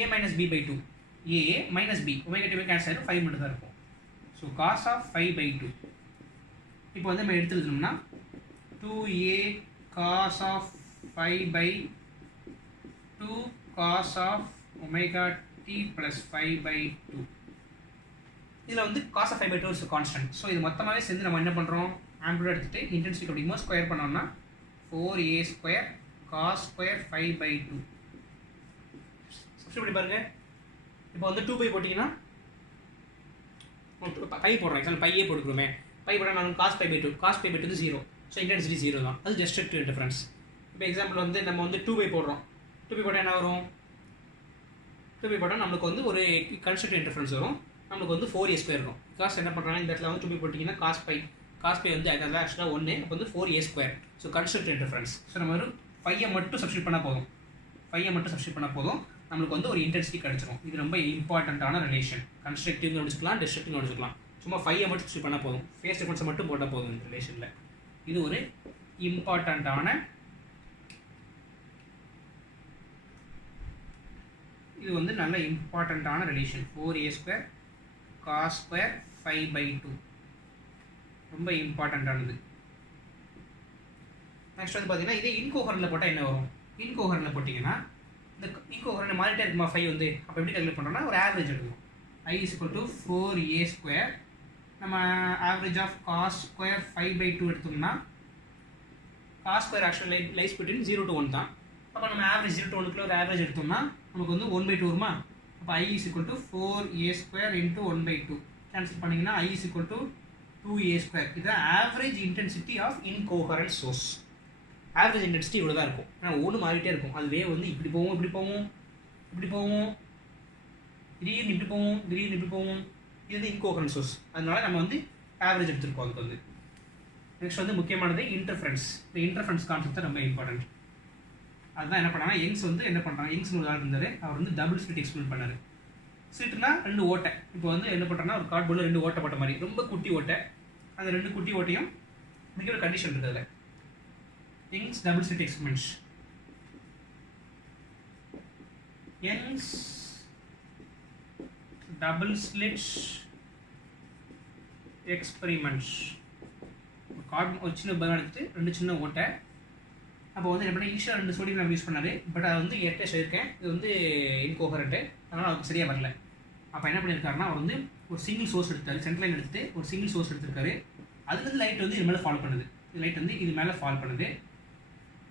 a minus b by 2, a minus b, omega t cancel ஆகிடும், 5 மட்டும் தான் இருக்கும். So cos of 5 by 2. இப்போ வந்து நம்ம எடுத்து எழுதணும்னா 2a cos of 5 by 2 cos of omega t plus 5 by 2. இதில் வந்து cos of 5 by 2 is a constant. So இது மொத்தமாகவே சேர்ந்து நம்ம என்ன பண்ணுறோம், ஆம்பிள் எடுத்துகிட்டு இன்டென்சிட்டி அப்படிங்கும்போது ஸ்கொயர் பண்ணோம்னா 4a² cos square 5 by 2. Substitute பண்ணி பாருங்க. இப்போ வந்து 2 பை போட்டிங்கன்னா பை போடுறோம், எக்ஸாம்பிள் பையே போட்டுக்கிறோமே, பை போட்டால் நான் cos 5 by 2, cos 5 by 2 0, so intensity 0 தான், அது டிஸ்ட்ரக்டிவ் இன்டர்ஃபரன்ஸ். இப்போ எக்ஸாம்பிள் வந்து நம்ம வந்து 2 பை போடுறோம், 2 பை போட்டால் என்ன வரும், 2 பை போட்டால் நம்மளுக்கு வந்து ஒரு கன்ஸ்ட்ரக்டிவ் இன்டர்ஃபரன்ஸ் வரும், நம்மளுக்கு வந்து 4a² வரும். காஸ் என்ன பண்ணுறாங்க, இந்த இடத்துல வந்து 2 பை போட்டிங்கன்னா cos பை வந்து ஆக்சுவலாக 1, அப்போ வந்து 4a². So constructive interference. So நம்ம ஒரு 5 மட்டும் சப்ஸ்டிட்யூட் பண்ணால் போதும், 5 மட்டும் சப்ஸ்டிட்யூட் பண்ணால் போதும். நம்மளுக்கு வந்து ஒரு இன்டென்சிட்டி கிடச்சிரும். இது ரொம்ப இம்பார்ட்டண்ட்டான ரிலேஷன். கன்ஸ்ட்ரக்டிவ் வச்சுக்கலாம், டிஸ்ட்ரக்டிவ் வச்சுக்கலாம். சும்மா 5 மட்டும் சூஸ் பண்ணால் போதும், ஃபேஸ் டிஃபரன்ஸை மட்டும் போட்டால் போதும் இந்த ரிலேஷனில். இது ஒரு இம்பார்ட்டண்ட்டான இது வந்து நல்ல இம்பார்ட்டண்ட்டான ரிலேஷன். 4a² cos² 5/2 ரொம்ப இம்பார்ட்டண்ட்டானது. நெக்ஸ்ட் வந்து பார்த்தீங்கன்னா இதே இன்கோஹரண்டில் போட்டால் என்ன வரும்? இன்கோஹரண்டில் போட்டிங்கன்னா இந்த இன்கோஹரண்ட் மாறிட்டே இருக்குமா 5 வந்து, அப்போ எப்படி கால்குலேட் பண்ணுறோம்னா ஒரு ஆவரேஜ் எடுக்கணும். I = 4a². நம்ம ஆவரேஜ் ஆஃப் cos² 5/2 எடுத்தோம்னா cos² actually lies between 0 to 1 தான். அப்போ நம்ம ஆவரேஜ் 0 to 1 ஒரு ஆவரேஜ் எடுத்தோம்னா நமக்கு வந்து 1/2 வருமா? அப்போ I = 4a² × 1/2 கேன்சல் பண்ணிங்கன்னா I = 2a². இதுதான் average intensity of incoherent source. Average intensity இவ்வளோ தான் இருக்கும். ஆனால் ஒன்று மாறிட்டே இருக்கும். அது வேவ் வந்து இப்படி போவோம், இப்படி போவோம், இப்படி போவோம், திடீர்னு இப்படி போவோம், திடீர்னு இப்படி போவோம். இது வந்து இன்கோஹரண்ட் சோர்ஸ். அதனால நம்ம வந்து ஆவரேஜ் எடுத்துருக்கோம். அதுக்கு வந்து நெக்ஸ்ட் வந்து முக்கியமானது இன்டர்ஃபரன்ஸ். இந்த இன்டர்ஃபரன்ஸ் கான்செப்ட் தான் ரொம்ப இம்பார்ட்டன்ட். அதுதான் என்ன பண்ணாங்கன்னா யங்ஸ் வந்து என்ன பண்ணுறாங்க, யங்ஸ்னு ஒரு ஆள் இருந்தார். அவர் வந்து டபுள் ஸ்லிட் எக்ஸ்பிளைன் பண்ணார். ஸ்லிட்னா 2 ஓட்டை. இப்போ வந்து என்ன பண்ணுறாங்கன்னா ஒரு கார்ட்போர்டில் 2 ஓட்டை போட்ட மாதிரி, ரொம்ப குட்டி ஓட்டை. அந்த 2 குட்டி ஓட்டையும் மிக ஒரு கண்டிஷன் இருக்குது அதில். Young's double slit experiments. Young's double slit experiments. ஒரு சின்ன பலன் எடுத்துட்டு 2 சின்ன ஓட்டை. அப்போ வந்து என்ன பண்ண ஈஸியாக 2 சோடியம் நம்ம யூஸ் பண்ணாரு. பட் அதை வந்து ஏற்கனவே சொல்லியிருக்கேன், இது வந்து இன்கோஹரண்ட்டு, அதனால் அதுக்கு சரியாக வரல. அப்போ என்ன பண்ணியிருக்காருன்னா அவர் வந்து ஒரு சிங்கிள் சோர்ஸ் எடுத்தார். சென்ட்ரல் லைன் எடுத்துட்டு ஒரு சிங்கிள் சோர்ஸ் எடுத்திருக்காரு. அதுலேருந்து லைட் வந்து இது மேலே ஃபால் பண்ணுது. இது லைட் வந்து இது மேலே ஃபால் பண்ணுது.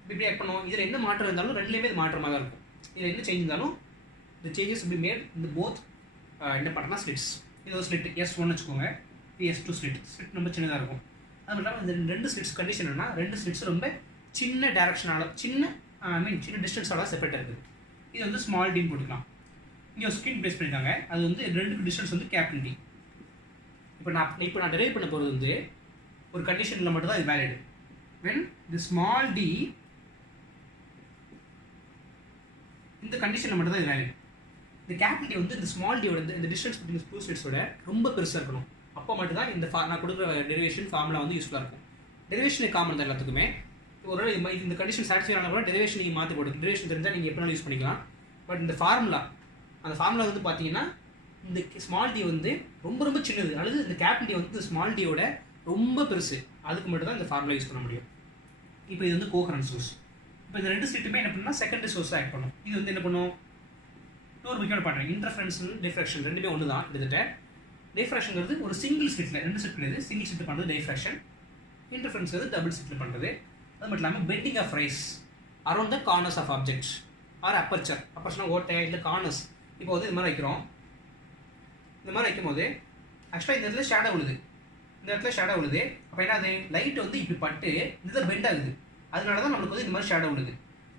இப்படி ஆட் பண்ணுவோம். இதில் என்ன மாற்றம் இருந்தாலும் ரெண்டுலேயுமே இது மாற்றமாக தான் இருக்கும். இதில் என்ன சேஞ்ச் இருந்தாலும் இந்த சேஞ்சஸ் இப்படி மேட் இந்த போத் என்ன பண்ணுறோன்னா ஸ்லிட்ஸ். இது ஒரு ஸ்லிட் S1 வச்சுக்கோங்க, இது S2 ஸ்லிட். ஸ்லிட் ரொம்ப சின்னதாக இருக்கும். அது மட்டும் இல்லாமல் இந்த 2 ஸ்லிட்ஸ் கண்டிஷன் என்னன்னா 2 ஸ்லிட்ஸ் ரொம்ப சின்ன டேரக்ஷனால சின்ன டிஸ்டன்ஸால செப்பரேட் இருக்குது. இது வந்து ஸ்மால் டின்னு போட்டுக்கலாம். இங்கே ஒரு ஸ்கிரீன் பேஸ் பண்ணியிருக்காங்க. அது வந்து 2 டிஸ்டன்ஸ் வந்து கேபிட்டல் D. இப்போ நான் டெரைவ் பண்ண போகிறது வந்து ஒரு கண்டிஷனில் மட்டும் தான் இது valid. when the small d இந்த கண்டிஷனில் மட்டும் தான் இது வேலிட். இந்த கேபிட்டல் D வந்து இந்த ஸ்மால் டியோட இந்த டிஸ்டன்ஸ் பிட்வீன் டூ ஸ்லிட்ஸோட ரொம்ப பெருசாக இருக்கணும். அப்போ மட்டும் தான் இந்த நான் கொடுக்குற டெரிவேஷன் ஃபார்முலா வந்து யூஸ்ஃபுல்லாக இருக்கும். டெரிவேஷன் காமன் தான் எல்லாத்துக்குமே. ஒரு இந்த கண்டிஷன் சாட்டிஸ்ஃபை ஆனால் கூட டெரிவேஷன் நீங்கள் மாற்றி போடுங்க. டெரிவேஷன் தெரிஞ்சால் நீங்கள் எப்படினாலும் யூஸ் பண்ணிக்கலாம். பட் இந்த ஃபார்முலா அந்த ஃபார்முலா வந்து பார்த்தீங்கன்னா இந்த ஸ்மால் டி வந்து ரொம்ப ரொம்ப சின்னது, அல்லது இந்த கேபிட்டல் D வந்து இந்த ஸ்மால் டியோட ரொம்ப பெருசு. அதுக்கு மட்டும் தான் இந்த ஃபார்முலா யூஸ் பண்ண முடியும். இப்போ இது வந்து கோஹரண்ட் சோர்ஸ். இப்போ இந்த 2 ஸ்லிட்டுமே என்ன பண்ணால் செகண்டரி சோர்ஸாக ஆக்ட் பண்ணும். இது வந்து என்ன பண்ணும், இன்னொரு முக்கியமான பண்ணுறேன். இன்டர்ஃபரன்ஸ் டிஃப்ராக்ஷன் ரெண்டுமே ஒன்று தான். கிட்டத்தட்ட டிஃப்ராக்ஷன்ங்கிறது ஒரு சிங்கிள் ஸ்லிட்டில் 2 ஸ்லிட் கிடையாது, சிங்கிள் ஸ்லிட் பண்ணுறது டிஃப்ராக்ஷன். இன்டர்ஃபரன்ஸ்ங்கிறது டபுள் ஸ்லிட்டில் பண்ணுறது. அது மட்டும் இல்லாமல் bending of rays around the corners of objects or aperture. அப்பர்ச்சர்னா ஓட்டை, இல்லை கார்னர்ஸ். இப்போ வந்து இது மாதிரி வைக்கிறோம். இந்த மாதிரி வைக்கும்போது ஆக்சுவலாக இந்த இடத்துல ஷேடோ விழுது, இந்த இடத்துல ஷேடோ விழுது. அப்போ என்ன அது லைட் வந்து இப்படி பட்டு இந்த பெண்ட் ஆகுது. அதனால தான் நம்மளுக்கு வந்து இந்த மாதிரி ஷேடோ விழுது.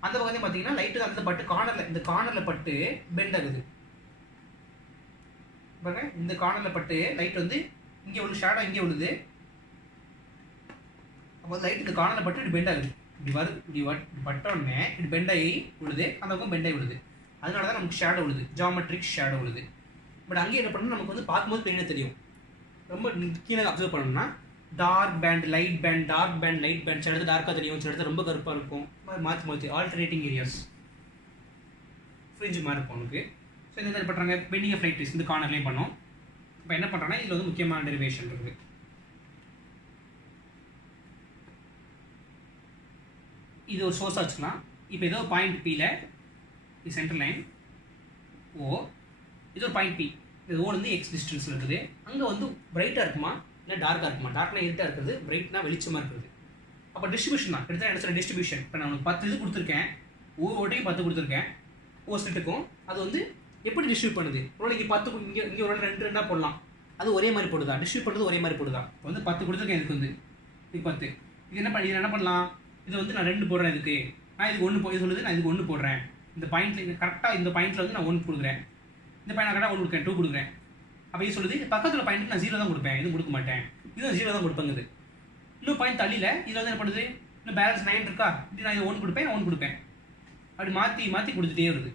அந்த பக்கத்தையும் பார்த்தீங்கன்னா லைட்டு அந்த பட்டு கார்னரில் இந்த கார்னரில் பட்டு பெண்ட் ஆகுது. பாருங்க, இந்த கார்னரில் பட்டு லைட் வந்து இங்கே விழுது, ஷேடோ இங்கே விழுது. அப்போ லைட் இந்த கார்னரில் பட்டு இப்படி பெண்ட் ஆகுது. இப்படி பட்டோடனே இப்படி பெண்ட் ஆகி விழுது, அந்த பக்கம் பெண்ட் ஆகி விழுது. அதனால தான் நமக்கு ஷேடோ விழுது, ஜாமெட்ரிக் ஷேடோ விழுது. பட் அங்கேயே என்ன பண்ணணும், நமக்கு வந்து பார்க்கும்போது பெயினே தெரியும். ரொம்ப கீழே அப்சர்வ் பண்ணணும்னா dark band, light band, dark band, light band. சில இடத்துல டார்க்காக தெரியும், சில இடத்துல ரொம்ப கருப்பாக இருக்கும். மாற்றி ஆல்டர்னேட்டிங் ஏரியாஸ் ஃப்ரிட்ஜ் மாதிரி இருக்கும் உனக்கு. ஸோ இந்த மாதிரி பண்ணுறாங்க. பெண்டிங் ஆஃப் லைட் இந்த கார்னர்லேயும் பண்ணோம். இப்போ என்ன பண்ணுறோன்னா இதில் வந்து முக்கியமான டெரிவேஷன் இருக்குது. இது ஒரு சோர்ஸாக வச்சுக்கலாம். இப்போ ஏதோ பாயிண்ட் Pயில் இது சென்டர் லைன் O, இது ஒரு பாயிண்ட் P. இது O வந்து X டிஸ்டன்ஸில் இருக்குது. அங்கே வந்து பிரைட்டாக இருக்குமா இல்லை டார்க்காக இருக்குமா? டார்க்னா இருட்டாக இருக்குது, பிரைட்னா வெளிச்சமாக இருக்குது. அப்போ டிஸ்ட்ரிபியூஷன் தான் எடுத்தால் என்ன சொல்ல டிஸ்ட்ரிபியூஷன். இப்போ நான் உனக்கு 10 இது கொடுத்துருக்கேன், ஒவ்வொரு ஓட்டையும் 10 கொடுத்துருக்கேன் ஒவ்வொரு ஸ்லிட்டுக்கும். அது வந்து எப்படி டிஸ்ட்ரிபியூட் பண்ணுது? ஒரு இங்கே 10 இங்கே ஒரு 2 போடலாம். அது ஒரே மாதிரி போடுதா? டிஸ்ட்ரிபியூட் பண்ணுறது ஒரே மாதிரி போடுதா? இப்போ வந்து 10 கொடுத்துருக்கேன், இதுக்கு வந்து இது 10. இது என்ன பண்ணலாம்? இது வந்து நான் 2 போடுறேன். இதுக்கு நான் இதுக்கு 1 இது சொல்லுது, நான் இதுக்கு 1 போடுறேன். இந்த பாயிண்ட்ல கரெக்டாக இந்த பாயிண்ட்ல வந்து நான் 1 கொடுக்குறேன். இந்த பாயிண்ட் நான் கரெக்டாக 1 கொடுக்குறேன், 2 கொடுக்குறேன். அப்போ இது சொல்லுது பக்கத்தில் பாயிண்ட்டுக்கு நான் 0 தான் கொடுப்பேன், எதுவும் கொடுக்க மாட்டேன். இதுவும் 0 தான் கொடுப்பேங்குது. இன்னும் பாயிண்ட் தள்ளியில் இதில் வந்து என்ன பண்ணுது, இன்னும் பேலன்ஸ் 9 இருக்கா, இது நான் இது 1 கொடுப்பேன், 1 கொடுப்பேன். அப்படி மாற்றி கொடுத்துட்டே வருது.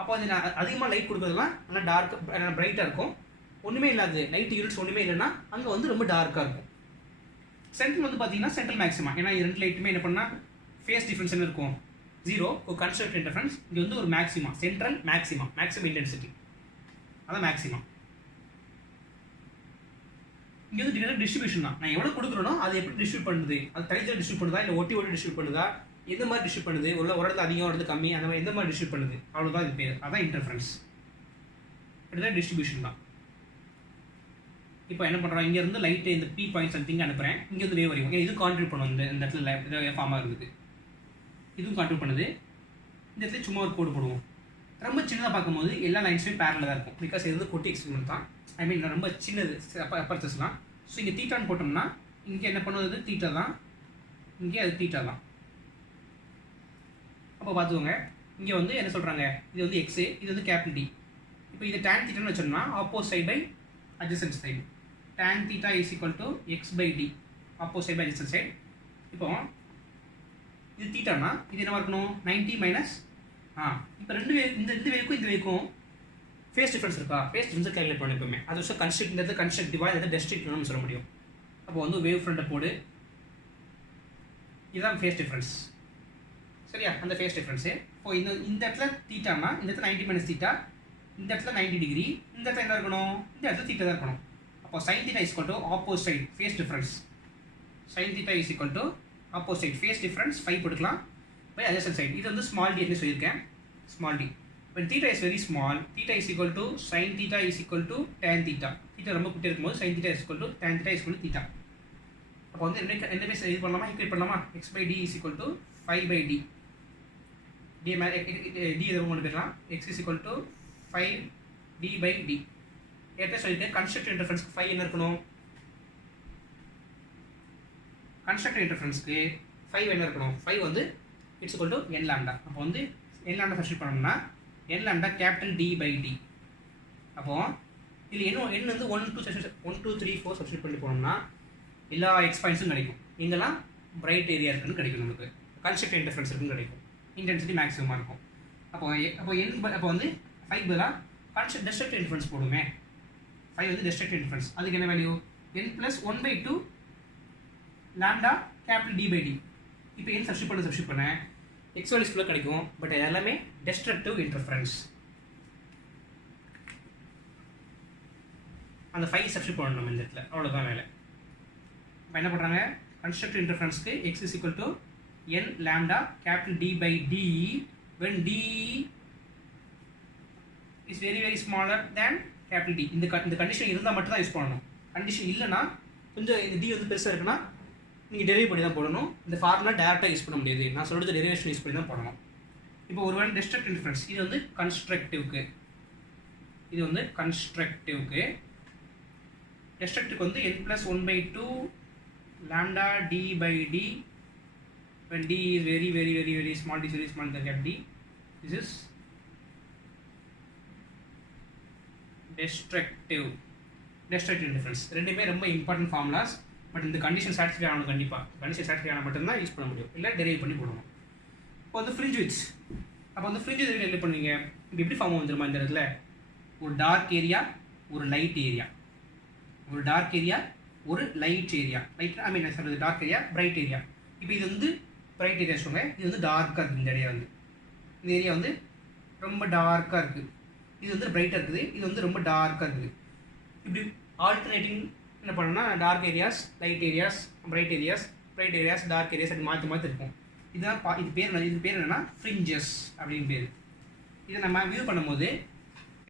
அப்போ அது அதிகமாக லைட் கொடுக்குறதுலாம் நல்லா டார்க் பிரைட்டாக இருக்கும். ஒன்றுமே இல்லாது லைட் யூனிட்ஸ் ஒன்றுமே இல்லைன்னா அங்கே வந்து ரொம்ப டார்க்காக இருக்கும். சென்ட்ரல் வந்து பார்த்தீங்கன்னா சென்ட்ரல் மேக்ஸிமா. ஏன்னா இது ரெண்டு லைட்டுமே என்ன பண்ணால் ஃபேஸ் டிஃப்ரென்ஸ் என்ன இருக்கும் 0. ஒரு கன்ஸ்ட்ரக்ட் இன்டர்ஃபரன்ஸ். இங்கே வந்து ஒரு மேக்ஸிமா, சென்ட்ரல் மேக்ஸிமம் இன்டென்சிட்டி, அதான் மேக்ஸிமம். இங்கே வந்து டிரெக்ட் டிஸ்ட்ரிபியூஷன் தான். நான் எவ்வளோ கொடுக்குறேனோ அது எப்படி டிஸ்ட்ரிபியூட் பண்ணுது, அது தனித்தனி டிஸ்ட்ரிபியூட் பண்ணுதா இல்லை ஒட்டி டிஸ்ட்ரிபியூட் பண்ணுதா, எந்த மாதிரி டிஸ்ட்ரிபியூட் பண்ணுது, ஒரு இடத்துல அதிகம் ஒரு இடத்துல கம்மி, அந்த மாதிரி எந்த மாதிரி டிஸ்ட்ரிபியூட் பண்ணுது, அவ்வளோதான் இது பேர். அதான் இன்டர்ஃபரன்ஸ். இதுதான் டிஸ்ட்ரிபியூஷன் தான். இப்போ என்ன பண்ணுறோம், இங்கேருந்து லைட்டு இந்த பி பாயிண்ட் சம்திங் அனுப்புகிறேன், இங்கே வந்து வேவ் வரையும். இது கான்ட்ரிபியூட் பண்ணும். இந்த இடத்துல ஃபார்மாக இருந்தது, இதுவும் கான்ட்ரிபியூட் பண்ணுது. இந்த இடத்துல சும்மா ஒரு கோடு போடுவோம். ரொம்ப சின்னதாக பார்க்கும்போது எல்லா லைன்ஸுமே பேரலாக தான் இருக்கும். பிகாஸ் இது வந்து குட்டி எக்ஸ்பெரிமெண்ட் தான். ஐ மீன் ரொம்ப சின்னது அப்பர்ச்சஸ்லாம். ஸோ இங்கே தீட்டான்னு போட்டோம்னா இங்கே என்ன பண்ணுவது தீட்டா தான், இங்கே அது தீட்டா தான். அப்போ பார்த்துக்கோங்க, இங்கே வந்து என்ன சொல்கிறாங்க, இது வந்து எக்ஸு, இது வந்து கேபிட்டல் டி. இப்போ இது டேன் தீட்டான்னு வச்சோம்னா opposite side by adjacent side. tan theta is equal to x by d, opposite by adjacent side. இப்போ இது தீட்டானா இது என்ன இருக்கணும் 90 மைனஸ் இப்போ ரெண்டு இந்த வேவுக்கும் இந்த வேவுக்கும் ஃபேஸ் டிஃபரன்ஸ் இருக்கா, ஃபேஸ் டிஃபரன்ஸ் கால்குலேட் பண்ண எப்பவுமே அது விஷயம் கன்ஸ்ட்ரக்ட் கன்ஸ்ட்ரக்டிவா இல்லை டெஸ்ட்ரக்டிவ்னு சொல்ல முடியும். அப்போ வந்து வேவ் ஃப்ரண்ட்டை போடு, இதுதான் ஃபேஸ் டிஃபரன்ஸ். சரியா, அந்த ஃபேஸ் டிஃபரன்ஸு. இப்போ இந்த இடத்துல தீட்டானா இந்த இடத்துல 90 மைனஸ் தீட்டா, இந்த இடத்துல 90 டிகிரி, இந்த இடத்துல என்ன இருக்கணும், இந்த இடத்துல தீட்டா தான் இருக்கணும். அப்போ sin theta is equal to opposite phase difference. sin theta is equal to opposite phase difference 5 போட்டுக்கலாம் by adjacent side. இது வந்து small d ன்னு சொல்லியிருக்கேன், small d. When theta is very small, theta is equal to sin theta is equal to tan theta. theta ரொம்ப குட்டியா இருக்கும்போது sin theta is equal to tan theta is equal to theta. அப்போ வந்து என்ன base இது பண்ணலாமா, equate பண்ணலாமா, x by d is equal to 5 by d. d இதை கொண்டு போயிடலாம், x is equal to 5 d by d. ஏற்கனவே சொல்லிட்டு கன்ஸ்ட்ரக்டிவ் இன்டர்ஃபரன்ஸ்க்கு 5 என்ன இருக்கணும், கன்ஸ்ட்ரக்டிவ் இன்டர்ஃபரன்ஸ்க்கு 5 என்ன இருக்கணும், 5 வந்து it's equal to n lambda. அப்போ வந்து n லாம்டா சப்ஸ்டிட் பண்ணோம்னா n lambda capital d by d. அப்போ இதில் n வந்து 1 2 3 4 சப்ஸ்டிட் பண்ணி போனோம்னா எல்லா எக்ஸ் பாயிண்ட்ஸும் கிடைக்கும். இங்கெல்லாம் பிரைட் ஏரியா இருக்குன்னு கிடைக்கும், நமக்கு கன்ஸ்ட்ரக்டிவ் இன்டர்ஃபரன்ஸ் இருக்குன்னு கிடைக்கும், இன்டென்சிட்டி மேக்ஸிமமாக இருக்கும். அப்போ வந்து 5 பதிலாக டெஸ்ட்ரக்டிவ் இன்டர்ஃபரன்ஸ் போடுமே, 5 வந்து டெஸ்ட்ரக்டிவ் இன்டர்ஃபரன்ஸ். அதுக்கு என்ன value n + 1/2 lambda capital d by d. இப்போ n சப்ஸ்டிட் பண்ண எக்ஸ் வேல்யூஸ் ஃபுல்லாக கிடைக்கும். பட் எல்லாமே டெஸ்ட்ரக்டிவ் இன்டர்ஃபரன்ஸ். அந்த 5 சப்ஸ்டிட் பண்ணணும் இந்த இடத்துல, அவ்வளோதான் வேலை. இப்போ என்ன பண்ணுறாங்க, கன்ஸ்ட்ரக்டிவ் இன்டர்ஃபரன்ஸ்க்கு x is equal to n lambda capital d by d when d is very very smaller than capital D. இந்த கண்டிஷன் இருந்தால் மட்டும் தான் யூஸ் பண்ணணும். கண்டிஷன் இல்லைன்னா கொஞ்சம் இந்த டி வந்து பெருசாக இருக்குன்னா நீங்கள் டெரிவ் பண்ணி தான் போடணும். இந்த ஃபார்முலா டேரெக்டாக யூஸ் பண்ண முடியாது, நான் சொல்கிறது டெரிவேஷன் யூஸ் பண்ணி தான் போடணும். இப்போ ஒரு வேளை டெஸ்ட்ரக்டிவ் இன்டர்ஃபரன்ஸ், இது வந்து கன்ஸ்ட்ரக்டிவ்க்கு, டெஸ்ட்ரக்டிவ்க்கு வந்து n + 1/2 lambda d by d when d is very very very very small, d is very small than d. This is destructive interference. ரெண்டுமே ரொம்ப இம்பார்ட்டன்ட் ஃபார்முலாஸ். பட் இந்த கண்டிஷன் சாட்டிஸ்ஃபை ஆகணும், கண்டிப்பாக கண்டிஷன் சாட்டிஸ்ஃபை ஆனால் மட்டும்தான் யூஸ் பண்ண முடியும், இல்லை டெரைவ் பண்ணி போடணும். இப்போ வந்து ஃப்ரிஞ்ச் விட்ஸ், அப்போ வந்து ஃப்ரிஞ்ச் விட்ஸ் என்ன பண்ணுவீங்க, இப்போ எப்படி ஃபார்ம் வந்துருமா, இந்த இடத்துல ஒரு டார்க் ஏரியா, ஒரு லைட் ஏரியா, ஒரு டார்க் ஏரியா, ஒரு லைட் ஏரியா. லைட் ஐ மீன் என்ன சொல்கிறது, டார்க் ஏரியா, பிரைட் ஏரியா. இப்போ இது வந்து பிரைட் ஏரியா சொல்லுங்க, இது வந்து டார்க்காக இருக்குது. இந்த ஏரியா வந்து, இந்த ஏரியா வந்து ரொம்ப டார்க்காக இருக்குது, இது வந்து பிரைட்டாக இருக்குது, இது வந்து ரொம்ப டார்க்காக இருக்குது. இப்படி ஆல்டர்னேட்டிங் என்ன பண்ணணும்னா dark areas, light areas, bright areas, dark areas அப்படி மாற்றி இருக்கும். இதுதான் இது பேர் என்னன்னா ஃப்ரிஞ்சஸ் அப்படின்னு பேர். இதை நம்ம வியூ பண்ணும்போது